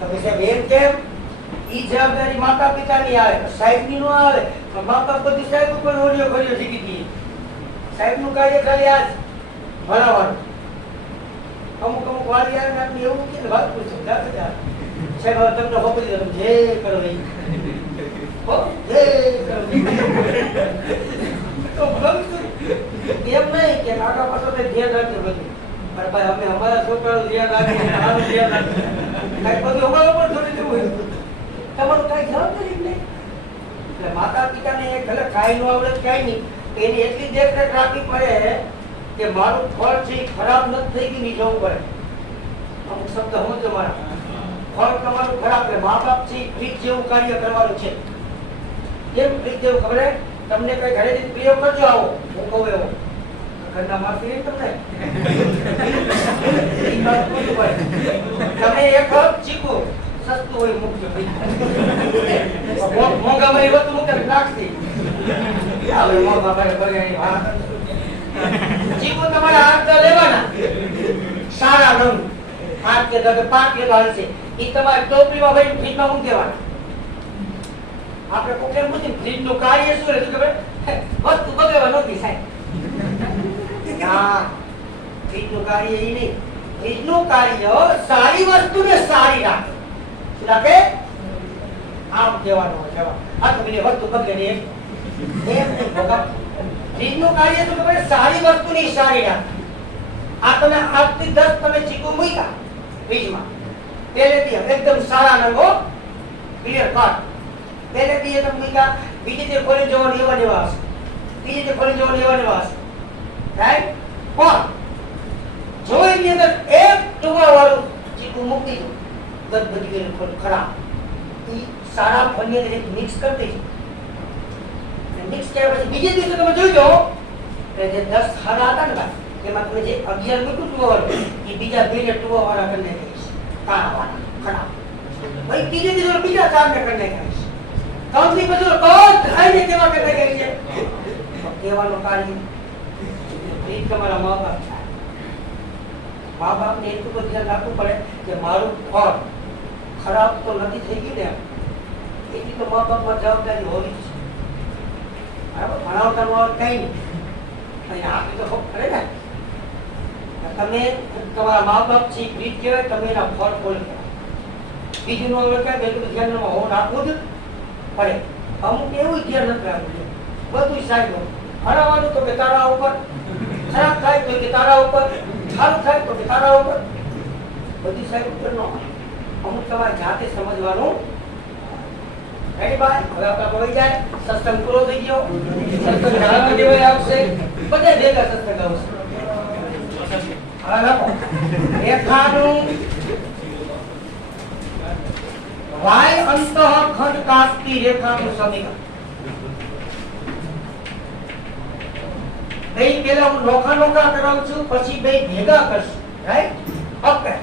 તમે સાહેબ એમ કેમ? ઈ જવાબદારી માતા પિતાની આવે, સાહેબ ની નો આવે. મા બાપ બધી સાહેબ ઉપર ઓડિયો કર્યો શીખી દીધી. સાહેબ નું કાર્ય ખાલી આજ ભણાવવાનું. અમુક વાળી આવે ને એવું કે વાત પૂછો સાહેબ હવે તમને ખબર છે જે કરો એ જે કરો તો એમ નહીં કે કાકા પાછો ધ્યાન રાખજો બધું. અરે ભાઈ અમે અમારા છોકરાનું ધ્યાન રાખીએ, આનું ધ્યાન રાખીએ. કઈ બધું અમારા ઉપર થોડી દેવું તમારું કઈ જવાબદારી નહીં. એટલે માતા પિતાને ભલે કાંઈ નો આવડે કાંઈ નહીં, એની એટલી દેખરેખ રાખવી પડે કે મારું ફળ છે ખરાબ નથી થઈ ગયું નહીં જવું પડે. અમુક શબ્દ હું તમારા ફળ તમારું ખરાબ છે. મા બાપ છે ફ્રીજ જેવું કાર્ય કરવાનું છે. કેમ ફ્રીજ જેવું ખબર? તમને કઈ ઘરેથી પ્રયોગ કરજો આવો હું કહું એવો ઘરના માફી નહીં તમને. તમે એક ચીકુ સસ્તું હોય મૂકજો મોંઘા મારી વસ્તુ મૂકે નાખતી ચીકુ તમારા હાથ લેવાના સારા રંગ 8 કે 10 5 કિલો હાલશે. એ તમારી ટોપલીમાં ભરી ફ્રીજમાં મૂકી દેવાના. આપણે કોકે પૂછીને ફ્રીજનું કાર્ય શું રહે ખબર? વસ્તુ બગાડવા નથી સાહેબ. ના ફ્રીજનું કાર્ય એ નહીં. ફ્રીજનું કાર્ય સારી વસ્તુને સારી રાખે. શું રાખે? આમ કહેવાનું જવાબ. આ તો પેલી વસ્તુ બગડે એમ નહીં ભોગા. ફ્રીજનું કાર્ય તો ખબર સારી વસ્તુની સારી રાખે. આ તમે 8 થી 10 તમે ચીકુ મૂક્યા ફ્રીજમાં પહેલેથી એકદમ સારા રંગો ક્લિયર કટ પહેલેથી તમે મૂક્યા. બીજી તે ખોલી જવાનું એવા એવા હશે. ત્રીજી તે ખોલી જવાનું એવા હશે. રાઈટ? પણ જો એની અંદર એક ટુવા વાળું ચીકુ મૂકી દો બધ બધી ગયેલું ફળ ખરાબ. એ સારા ફળની અંદર એક મિક્સ કરી દઈશું. મિક્સ કર્યા પછી બીજે દિવસે તમે જોઈ લો કે જે 10 હારા હતા ને ભાઈ એમાં તમે જે 11 મૂક્યું ટુવા વાળું એ બીજા 2 ને ટુવા વાળા કરી નાખીશ. કાળા વાળા ખરાબ. ભાઈ ત્રીજે દિવસે બીજા 4 ને કરી નાખીશ. ત્રણથી પછી બધાને કેવા કરી નાખી છે. કહેવાનું કાર્ય એ તમારા મા બાપ છે. મા બાપને એટલું બધું ધ્યાન રાખવું પડે કે મારું ફળ ખરાબ તો નથી થઈ ગયું ને એટલી તો મા બાપમાં જવાબદારી હોવી જ છે. બરાબર? ભણાવતાનું આવે કઈ નહીં આપી તો ખબર પડે ને. તમે તમારા મા બાપ છે ફ્રીજ કહેવાય. તમે એના ફળ ફોલ કહેવાય. બીજું નો કાંઈ એટલું ધ્યાનમાં હોવું રાખવું જ પડે. અમુક એવું ધ્યાન નથી રાખવું જોઈએ. બધું સાહેબ ભણાવવાનું તો કે તારા ઉપર, ખરાબ થાય તો કે તારા ઉપર, સારું થાય તો કે તારા ઉપર, બધી સાહેબ ઉપર ન હોય. અમુક તમારે જાતે સમજવાનું. રેડી ભાઈ હવે આપણા કોઈ જાય સત્સંગ પૂરો થઈ ગયો સત્સંગ ધારણ દેવાય આવશે બધે ભેગા સત્સંગ આવશે હવે લખો રેખાનું વાય અંતઃ ખંડ કાપતી રેખાનું સમીકરણ બે પેલા હું નોખા કરાવું છું પછી બે ભેગા કરશું રાઈટ ઓકે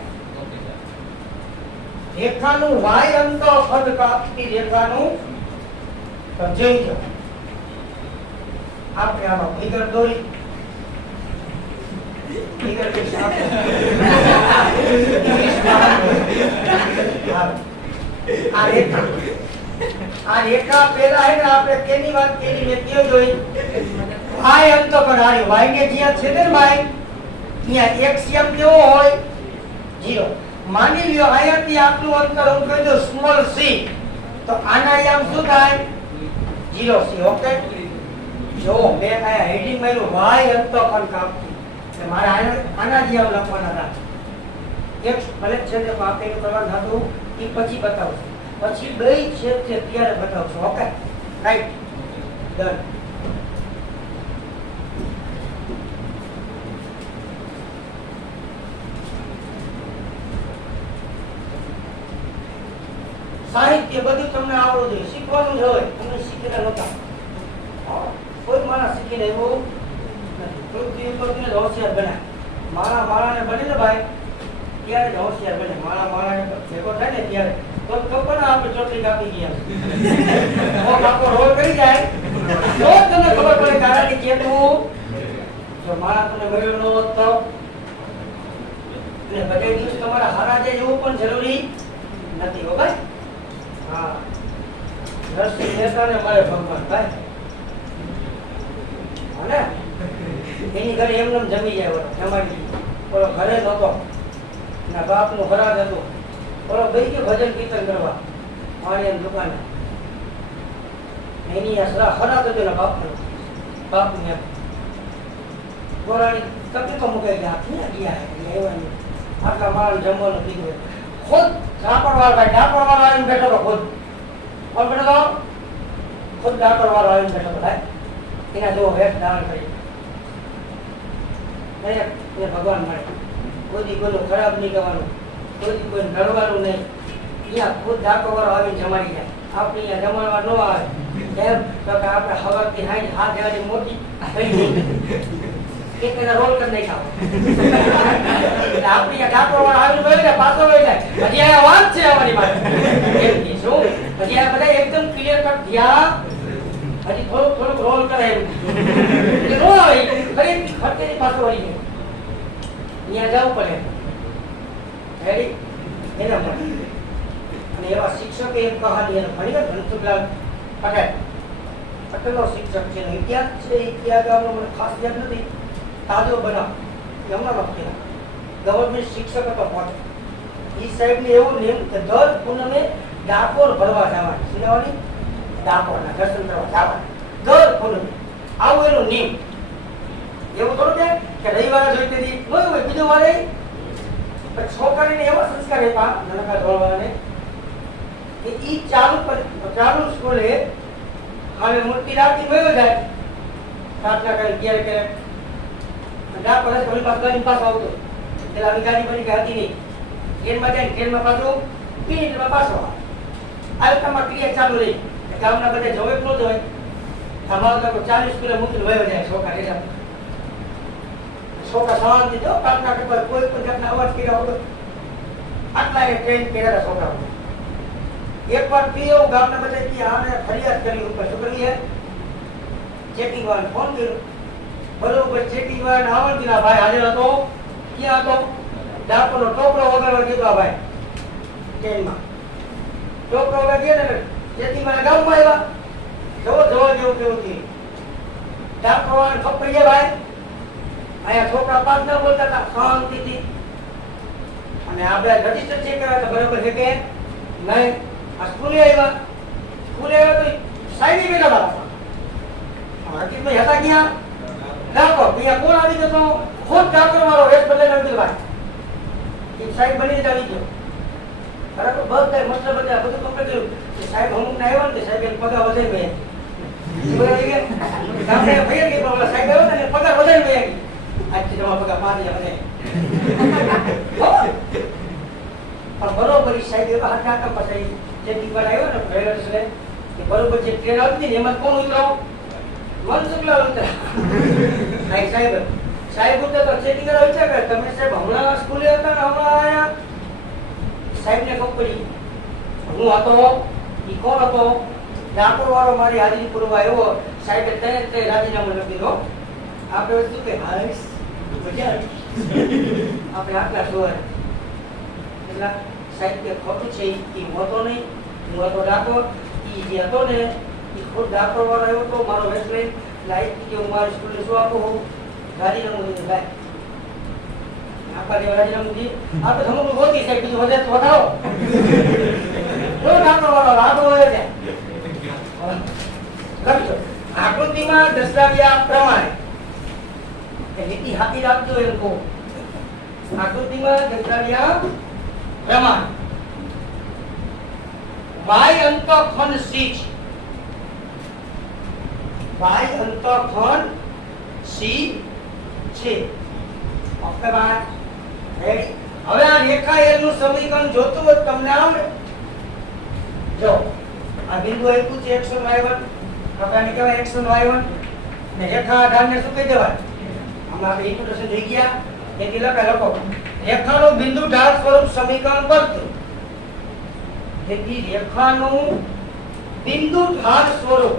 રેખાનું વાય અંતઃ ખંડ કાપતી રેખાનું સમજાઈ ગયો આપણે આનો ફિગર દોરી ફિગર કે સામે આ રેખા પેલા હે ને આપણે કેની વાત કરી મેં કયો જોઈ વાય અંત પર આવ્યો વાય ને જ્યાં છેદે ને ભાઈ ત્યાં એક સીએમ કેવો હોય 0 માની લ્યો અહીંયાથી આટલું અંતર હું કહી દઉં સ્મોલ સી તો આના યામ શું થાય 0 સી ઓકે જો મેં આયા હેડિંગ માર્યું વાય અંત પર કાપતી એટલે મારે આના જેમ લખવાના હતા એક ભલે છે કે આપેલું કરવાનું હતું એ પછી બતાવશું પછી બે છેદ છે ત્યારે બતાવશું ઓકે રાઈટ ડન સાહિત્ય બધું તમને આવડવું જોઈએ શીખવાનું જ હોય તમને શીખેલા નહોતા કોઈ માણસ શીખીને એવું નથી પૃથ્વી ઉપર હોશિયાર બન્યા માળાને બને ને ભાઈ ત્યારે જ હોશિયાર બને માળાને ભેગો થાય ને ત્યારે તો પણ આપણે ચોટલી કાપી ગયા આખો રોલ કરી જાય તો તમને ખબર પડે કારાની કેટલું જો માળા તમને મળ્યો ન હોત તો એટલે બધે દિવસ તમારા હારા જાય એવું પણ જરૂરી નથી હો ભાઈ હા નરસિંહ મહેતાને મળે ભગવાન ભાઈ અને એની ઘરે એમને જમી જાય જમાડી ઓલો ઘરે નહોતો ના બાપનું ખરાબ હતું ઓલો ભાઈ કે ભજન કીર્તન કરવા મારી દુકાને એની આ ખરાબ હતું ને બાપને ગોરાણી તકલીફો મુકાઈ ગયા ક્યાં ગયા એવાની આટલા મારા જમવાનું પીધું ખુદ ડાકોરવાળો આવીને બેઠો હતો કોણ બેઠો હતો ખુદ ડાકોરવાળો આવીને બેઠો હતો ભાઈ એના જો વેશ ધારણ કરી ભગવાન મળે કોઈ કોઈનું ખરાબ નહીં કરવાનું કોઈ નડવાનું નહીં અહીંયા ખુદ ડાકોરવાળો આવીને જમાડી જાય આપણે અહીંયા જમાડવા ન આવે કેમ તો કે આપણે હવાથી હાથ જવાની મોટી એક રોલ કરી નાખ્યા એટલે આપણી ડાકોરવાળો આવીને ગયો ને પાછો વહી જાય હજી આ વાત છે અમારી પાસે એમ કે શું હજી આ બધા એકદમ ક્લિયર કટ થયા હજી થોડુંક રોલ કરે એમ એટલે નો આવે ફરી ફરતી પાછો વળી ગયો અહીંયા જવું પડે રેડી એના માટે અને એવા શિક્ષક એક કહાની એને ભણી ને ધનસુખલાલ પટેલનો શિક્ષક છે ઇતિહાસ છે ઇતિહાસ ગામનો મને ખાસ યાદ નથી તાજો બનાવ એમના વખતે ગવર્મેન્ટ શિક્ષક હતો પહોંચે એ સાહેબને એવું નિયમ કે દર પૂનમે ડાકોર ભરવા જવાની સિનેમાની ડાકોરના દર્શન કરવા જવાનું દર પૂનમે આવું એનો નિયમ એવું થોડું કે રવિવારે જોઈ તેથી હોય બીજું વારે છોકરીને એવા સંસ્કાર આપ્યા નાનકા ધોળવાને કે ઈ ચાલુ સ્કૂલે હવે મૂર્તિ રાખી ગયો જાય પ્રાર્થના કરી ક્યારે ક્યારે ડાકોર ઘણી પાસે ગાડી પાસ આવતો એટલે આવી ગાડી બની હતી નહીં ટ્રેનમાં જાય ટ્રેનમાં પાછું મિનિટમાં પાછો આવે તમારી ક્રિયા ચાલુ રહી ગામના બધા જોવે ન જોવે તમારું તો 40 સ્કૂલે મૂકીને વયો જાય છોકરા એટલે છોકરા શાંતિ જો પ્રાર્થના કરતા કોઈ પણ જાતના અવાજ કર્યા વગર આટલા એ ટ્રેન કર્યા છોકરાઓ એકવાર પીઓ ગામના બધા કે આને ફરિયાદ કરી ઉપર શું કરી ચેકિંગ વાળાને ફોન કર્યો બરોબર ચેકિંગ વાળાને આવડતી ના ભાઈ હાજર હતો ક્યાં હતો ડાકોરનો ટોપરો વગાડવા કીધો ભાઈ ટ્રેનમાં ટોપરો વગાડી ને ચેકિંગ વાળા ગામમાં આવ્યા જોવા જેવું કેવું થયું ડાકોર વાળાને ખબર ગયા ભાઈ અહીંયા છોકરા પાસ ન બોલતા હતા શાંતિથી અને આપણે રજીસ્ટર ચેક કર્યા હતા બરોબર છે કે નહીં આ સ્કૂલે આવ્યા તો સાઈડ બેઠા હતા હકીકતમાં હતા ક્યાં ડાકોર અહીંયા કોણ આવી ગયો તો ખુદ ડાકોર વાળો વેશ બદલાઈ નથી ભાઈ એ સાઈડ બની જ આવી ગયો બરાબર બધા મતલબ બધા બધું કમ્પ્લીટ કર્યું કે સાહેબ અમુક ના આવ્યા ને કે સાહેબ એને પગાર વધારી ગયા બરાબર કે આપણે ભૈયા કે પણ સાહેબ આવ્યો ને પગાર વધારી ગયા આજથી તમારો પગાર 5000 વધે પણ બરોબર ઈ સાહેબ એવા હતા કે પછી જે ટીપર આવ્યો ને રેલવે સ્ટેશન કે બરોબર જે ટ્રેન આવતી ને એમાં કોણ ઉતરાવ મનસુખલાલ ઉતરા સાહેબ સાહેબ ઉતરે તો ચેકિંગ કરવા વિચાર કરે તમે સાહેબ હમણાં સ્કૂલે હતા ને હમણાં આયા સાહેબ ને ખબર પડી હું હતો ઈ કોણ હતો ડાકોર વાળો મારી હાજરી પૂરવા આવ્યો સાહેબે તે રાજીનામું લખી દો આપણે વસ્તુ કે હાઈસ મજા આપણે આટલા જોર એટલે સાહેબ કે ખોટું છે ઈ હોતો નહીં હું હતો ડાકોર ઈ જે હતો ને ઈ ખોટ ડાકોર વાળો આવ્યો તો મારો વેસ્ટલેન્ડ લાઈક કે હું મારી સ્કૂલે શું આપું હું રાજીનામું દીધું ભાઈ આપા દેવ રાજીનામું દી આપણે સમૂહ ગોતી સાહેબ બીજું વધે તો વધારો જો ડાકોર વાળો લાગો હોય છે કરજો આકૃતિમાં દર્શાવ્યા પ્રમાણે કે નીતિ હાથી રાખજો એમ કહું આકૃતિમાં દર્શાવ્યા પ્રમાણે બાહ્ય અંતઃખંડ સી છે બાહ્ય અંતઃખંડ સી છે ઓકે બાય રેડી હવે આ રેખા એલ નું સમીકરણ જોતું હોય તમને આવડે જો આ બિંદુ આપ્યું છે x1 y1 પ્રકારને કહેવાય x1 y1 ને રેખા આધારને શું કહી દેવાય આમાં આપણે ઇન્ટ્રોડક્શન થઈ ગયા એથી લખો રેખાનું બિંદુ ઢાળ સ્વરૂપ સમીકરણ કરતું તેથી રેખાનું બિંદુ ઢાળ સ્વરૂપ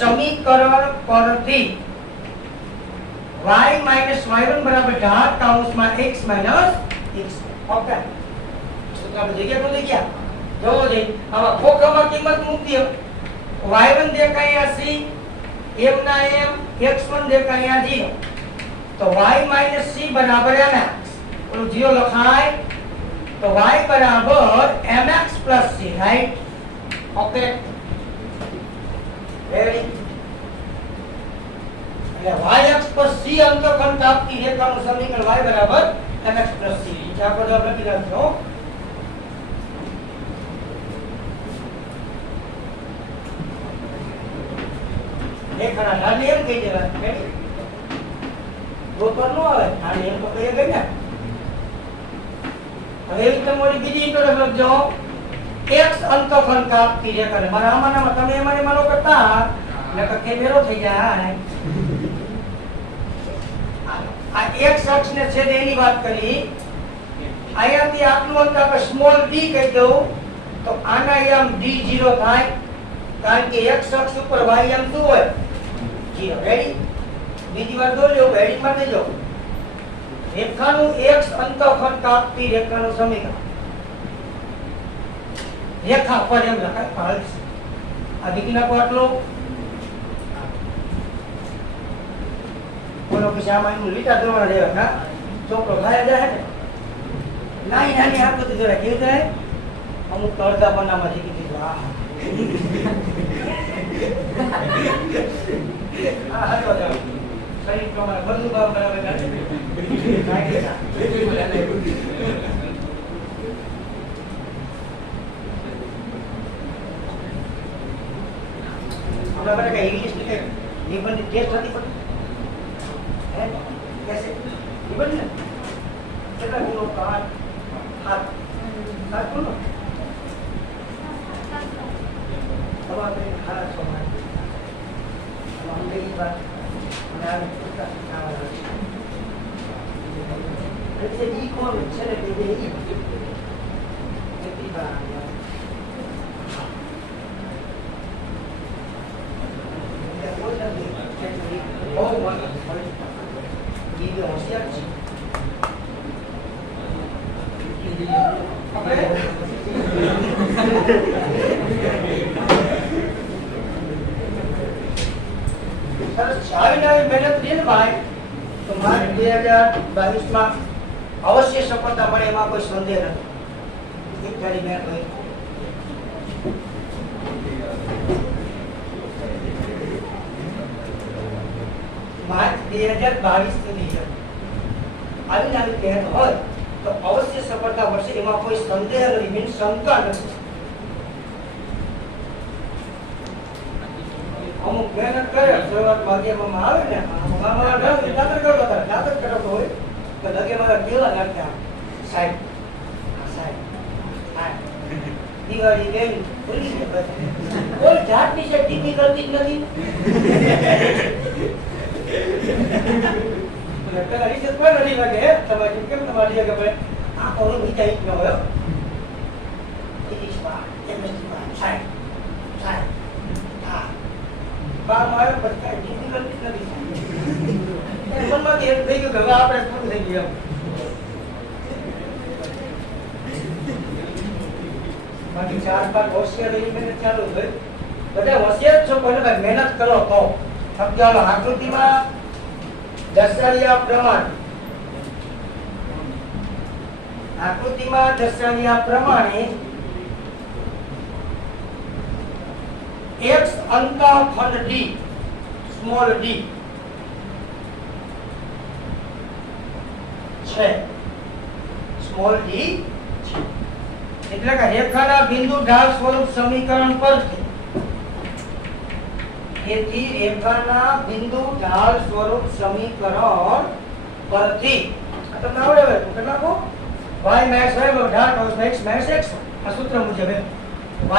સમીકરણ પરથી y y1 બરાબર ઢાળ કૌંસમાં x x ઓકે સૂત્ર આપણે જગ્યા પર લઈ ગયા જોવો દે આમાં ખોખામાં કિંમત મૂકી y1 દેખાય c m ના m x1 દેખાય 0 તો y c બરાબર mx ઓલું 0 લખાય તો y બરાબર mx c right okay ready એટલે y અક્ષ પર c અંતઃખંડ કાપતી રેખાનું સમીકરણ y બરાબર mx c ચાલો જવાબ લખી રાખજો રેખાના ઢાળને એમ કહી દેવાય ગોતર નો આવે ઢાળને એમ તો કહી ગઈ ને હવે એવી તમારી બીજી ઇન્ટ્રોડક્શન લખજો x અંતઃખંડ કાપતી રેખાને મારા આમાંનામાં તમે એમાં માનો કરતા નકર કેમેરો થઈ જાય આ x અક્ષને છેદે એની વાત કરી અહીંયાથી આટલું અંતર આપણે સ્મોલ d કહી દઉં તો આના આમ d0 થાય કારણ કે x અક્ષ ઉપર y આમ શું હોય 0 રેડી બીજી વાર દોરજો રેડી માં દેજો રેખાનું x અંતઃખંડ કાપતી રેખાનું સમીકરણ રેખા પર એમ લખાય ફાલ્સ આ દીકના કો આટલો બોલો કે આમાં એનું લીટા દોરવા દેવા હા છોકરો ખાયા જાય ને નાની નાની આકૃતિ દોરા કેવું થાય અમુક અડધા પન્નામાં શીખી દીધું હા હાલો જાવ શરીર પ્રમાણે બધું કામ બરાબર કરે हमारा बेटा का इंग्लिश में निबंध टेस्ट होती पड़ी है कैसे निबंध कितना गुणों का हाथ हाथ बोलो अब आप हाथ समाज अब हम ये बात हमारे पुस्तक का ऐसे ई कौन चले दे ई कितनी बार Oh, one. Give you hostiar. ચાવીને મહેનત કરી ને ભાઈ તો માર્ચ 2022 માં અવશ્ય સફળતા મળે એમાં કોઈ સંદેહ નથી એક તારી મહેનત હોય માર્ચ 2022 સુધી આવીને આવી કહેતો હોય તો અવશ્ય સફળતા મળશે, એમાં કોઈ સંદેહ નથી, મીન્સ શંકા નથી. અમુક મહેનત કરે શરૂઆતમાં અગિયારમાં આવે ને દાદર કરાવતો હોય તો અગિયારમાં કેવા લાગતા સાહેબ દિવાળી બેન ભૂલી ગયા કોઈ જાતની છે ટીપી કરતી જ નથી. પેલા રિસર્ચ પણ નથી લાગે તમારે કેમ તમારી જગ્યા ભાઈ આ કોનું બીજા ઇંચ નો હોય બારમાં આવ્યો પછી કાંઈ ટીપી કરતી જ નથી. મનમાંથી એમ થઈ ગયું કે હવે આપણે પૂરું થઈ ગયું. બાકી 4-5 હોશિયારી મહેનત ચાલુ હોય બધા હોશિયાર છો કોને ભાઈ મહેનત કરો તો ચાલો આકૃતિમાં દર્શાવ્યા પ્રમાણે x અંતઃખંડ d સ્મોલ d છે, સ્મોલ d એટલે કે રેખાના બિંદુ ઢાળ સ્વરૂપ સમીકરણ પરથી, તેથી રેખાના બિંદુ ઢાળ સ્વરૂપ સમીકરણ પરથી તમને આવડે હવે તો નાખો y max y ઢાળ cos x max x આ સૂત્ર મુજબ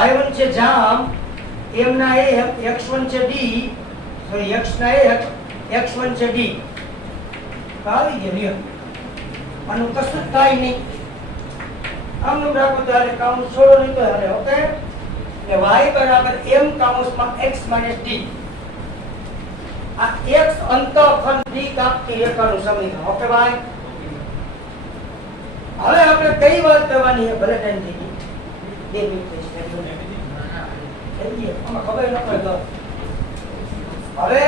y1 છે જામ m ના m x1 છે d સોરી x ના x1 છે d આવી ગયો લ્યો આનું કશું થાય નહીં. આમ રાખો તો આને કાઉન્સ છોડો નહીં તો હાલે. ઓકે એટલે y બરાબર m કાઉન્સમાં x - d આ x અંતઃખંડ d કાપતી રેખાનું સમીકરણ. ઓકે ભાઈ હવે આપણે કઈ વાત કરવાની છે ભલે ટાઈમ થઈ ગઈ 2 મિનિટ થઈ ગઈ આમાં ખબર ન પડે તો હવે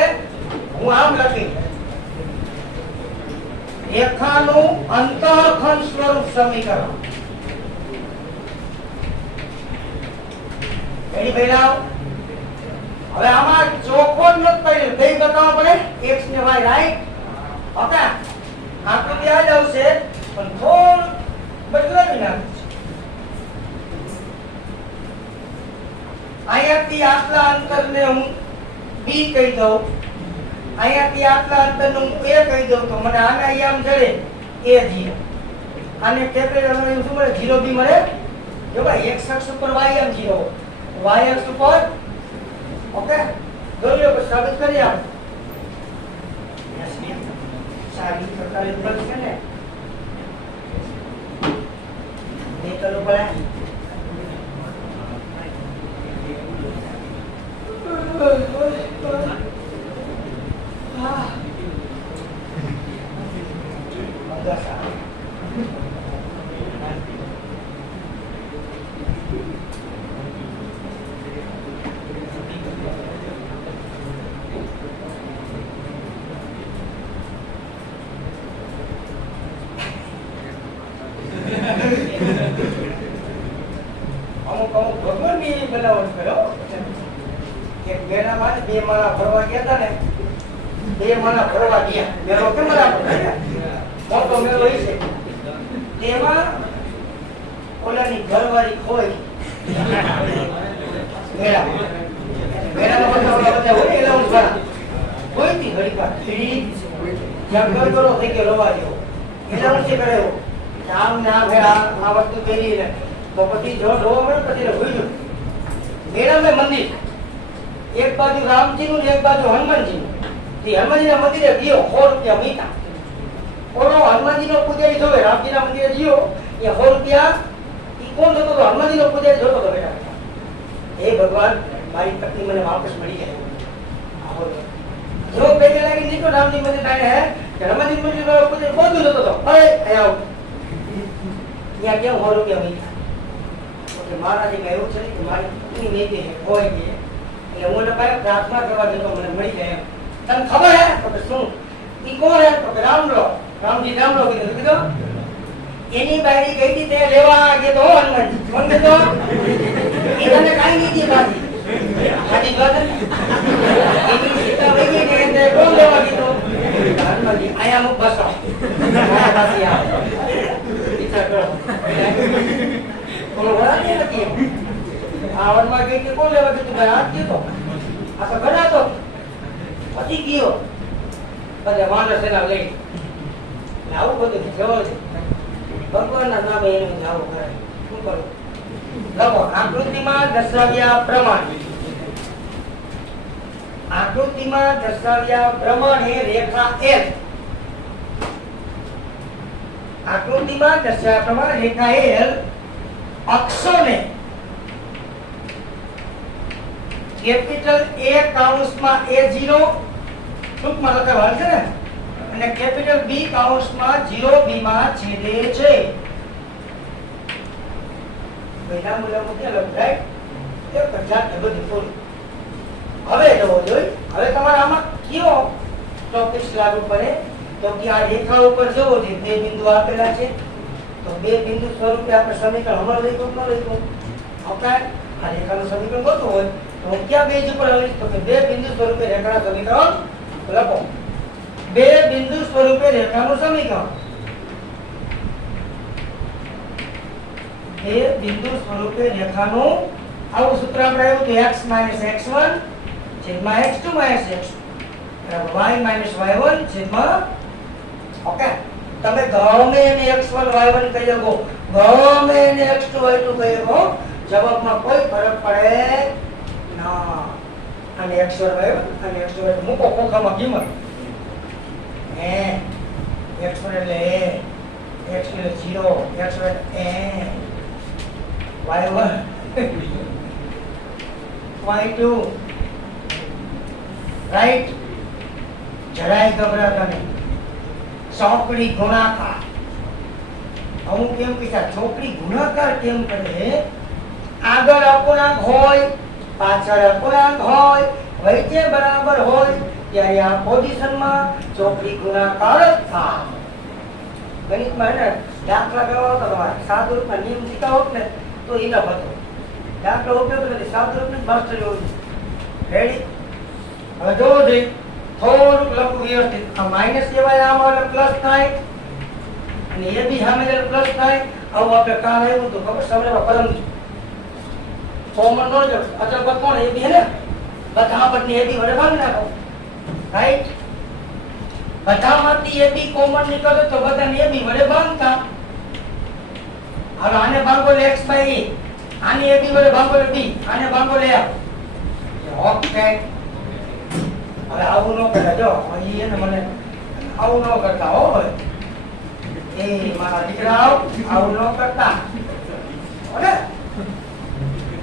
હું આમ લખી રેખાનું અંતઃખંડ સ્વરૂપ સમીકરણ. એની પહેલા હવે આમાં ચોખ્ખો જ નથી પડ્યું કઈ બતાવવા પડે x ને y રાઈટ. ઓકે આકૃતિ આ જ આવશે પણ થોડું બદલાવી નાખું છું. અહીંયાથી આટલા અંતરને હું b કહી દઉં, અહીંયાથી આટલા અંતરને હું a કહી દઉં તો મને આને અહીંયા આમ જડે a0 આને કેપિટલ શું મળે 0b મળે. જો ભાઈ x અક્ષ ઉપર y આમ 0 y અક્ષ ઉપર ઓકે દોરીઓ પર સાબિત કરી આપ સાબિત કરતા રહેવું છે ને એ ચલો પડે અમુક ભગવાન ની બનાવટ કર્યો એક બેનામાં બે માણા ફરવા ગયા હતા ને બે માણા ફરવા ગયા મેળો કેમ મોટો મેળો એ છે તેમાં ઓલાની ઘરવાળી ખોઈ મેળા મેળામાં બધા હોય એટલે હું ઘણા કોઈ થી ઘડીકા જ્યાં ઘર કરો થઈ ગયો રવા જેવો એટલે હું શું કરે આમ ને આમ આ વસ્તુ પહેરી ને તો પછી જો જોવા મળે પછી ભૂલ મેળામાં મંદિર એક બાજુ રામજી નું એક બાજુ હનુમાનજી નું. હનુમાનજી ના મંદિરે ગયો 100 રૂપિયા મીઠા ઓલો હનુમાનજી નો પૂજારી જોવે રામજી ના મંદિરે ગયો એ 100 રૂપિયા ઈ કોણ જોતો તો હનુમાનજી નો પૂજારી જોતો તો બેટા હે ભગવાન મારી પત્ની મને વાપસ મળી જાય જો પેલે લાગી નીકળો રામજી મંદિર કાઢે હે કે હનુમાનજી મંદિર પૂજારી બધું જોતો તો અરે આવ ત્યાં કેમ 100 રૂપિયા મીઠા કે મહારાજે કહ્યું છે કે મારી પત્ની મેકે હોય કે એટલે હું એને પાછો પ્રાર્થના કરવા જતો મને મળી જાય એમ તને ખબર હે તો કે શું ઈ કોણ હે તો કે રામલો રામજી રામલો કીધું એની બાયડી ગઈ હતી તે લેવા ગયો તો હનુમાનજી કોણ ગયો એ તને કાઈ નહીં દી બાજી આજી વાત એની સીતા વઈ ગઈ ને તે કોણ લેવા ગયો હનુમાનજી આયા મુક બસો પાછી આવ થોડો વળાતી નથી આ વનમાં ગઈ કે કોણ લેવા ગયું ભાઈ હાથ કીધો આ તો ગણાતો પછી ગયો એટલે માણસ એના લઈ આવું બધું જવા દે ભગવાનના નામે એનું આવું કરે શું કરું લખો આકૃતિમાં દર્શાવ્યા પ્રમાણે રેખા L આકૃતિમાં દર્શાવ્યા પ્રમાણે રેખા L અક્ષોને કેપિટલ A કૌંસમાં A0 ટૂંકમાં લખાવાળ છે ને અને કેપિટલ B કૌંસમાં 0B માં છેદે છે. પહેલા મુલાકાત ક્યાં લખાય એ કજાત બધી પૂરી. હવે જોવો જોઈ હવે તમારે આમાં કયો ટોપિક્સ લાગુ પડે તો કે આ રેખા ઉપર જોવો છે બે બિંદુ આપેલા છે તો બે બિંદુ સ્વરૂપે આપણે સમીકરણ હમણાં લખ્યું ન લખ્યું ઓકે આ રેખાનું સમીકરણ ગોતવું હોય તો ક્યાં બેઝ ઉપર આવીશ તો કે બે બિંદુ સ્વરૂપે રેખાના સમીકરણ લખો બે બિંદુ સ્વરૂપે રેખાનું સમીકરણ બે બિંદુ સ્વરૂપે રેખાનું આવું સૂત્ર આપણે આવ્યું તો x x1 છેદમાં x2 x2 y y1 છેદમાં ઓકે તમે ગમે એને x1 y1 કહી શકો ગમે એને x2 y2 કહી શકો જવાબમાં કોઈ ફરક પડે ના અને x1 y1 અને x2 y2 મૂકો કોખામાં કિંમત x1 એટલે a x2 એટલે 0 x1 y1 y2 રાઈટ જરાય ગભરાતા નહીં ચોકડી ગુણાકાર અમુક કેમ કીધા ચોકડી ગુણાકાર કેમ કરે આગળ અપૂર્ણાંક હોય પાછળ અપૂર્ણાંક હોય વચ્ચે બરાબર હોય ત્યારે આ પોઝિશનમાં ચોકડી ગુણાકાર જ થાય. ગણિતમાં હે ને દાખલા કરવા હતો તમારે સાદુરૂપના નિયમ શીખવા હોત ને તો એના હતો દાખલો ઉપયોગ નથી સાદુરૂપની માસ્ટરી હોય. રેડી હવે જોવો જોઈએ થોડુંક લખવું વ્યવસ્થિત આ માઈનસ કહેવાય આમાં પ્લસ થાય અને એ બી સામે પ્લસ થાય આવું આપણે કાલ આવ્યું તો ખબર સમરેમાં પરમ કોમન નો જ અચલ પદ કોણ એ બી હે ને બધા પદની એ બી વડે ભાગ નાખો રાઈટ બધામાંથી એ બી કોમન નીકળે તો બધાને એ બી વડે ભાગતા હવે આને ભાગો લે x બાય e આને એ બી વડે ભાગો લે b આને ભાગો લે ઓકે હવે આવું ન કરતા જો અહીં એને મને આવું ન કરતા હો એ મારા દીકરાઓ આવું ન કરતા ઓકે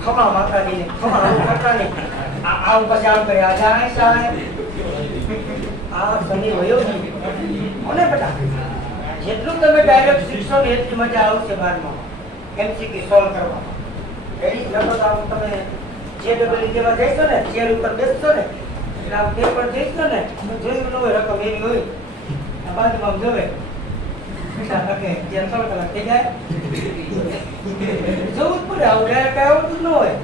ખમા માતાજીને ખમા આવું કરતા નહીં આવું પછી આમ કરી આ જાય સાહેબ આ સમી વયો ઓને બેટા જેટલું તમે ડાયરેક્ટ શીખશો ને એટલી મજા આવશે બારમાં એમસીક્યુ સોલ્વ કરવામાં. રેડી લખો તો તમે જે ડબલ કેવા જઈશો ને ચેર ઉપર બેસશો ને એટલે આ પેપર જઈશો ને જોયું ન હોય રકમ એવી હોય આ બાજુમાં જોવે ઓકે જે 3 કલાક થઈ જાય જોવું જ પડે આવું ડાયરેક્ટ આવતું જ ન હોય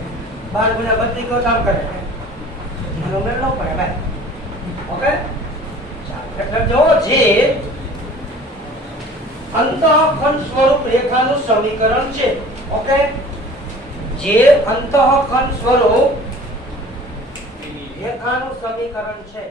12 ગુણ્યા 32 કો કામ કરે આનો મેળ ન પડે ભાઈ ઓકે એટલે જો જે અંતઃખંડ સ્વરૂપ રેખાનું સમીકરણ છે ઓકે જે અંતઃખંડ સ્વરૂપ રેખાનું સમીકરણ છે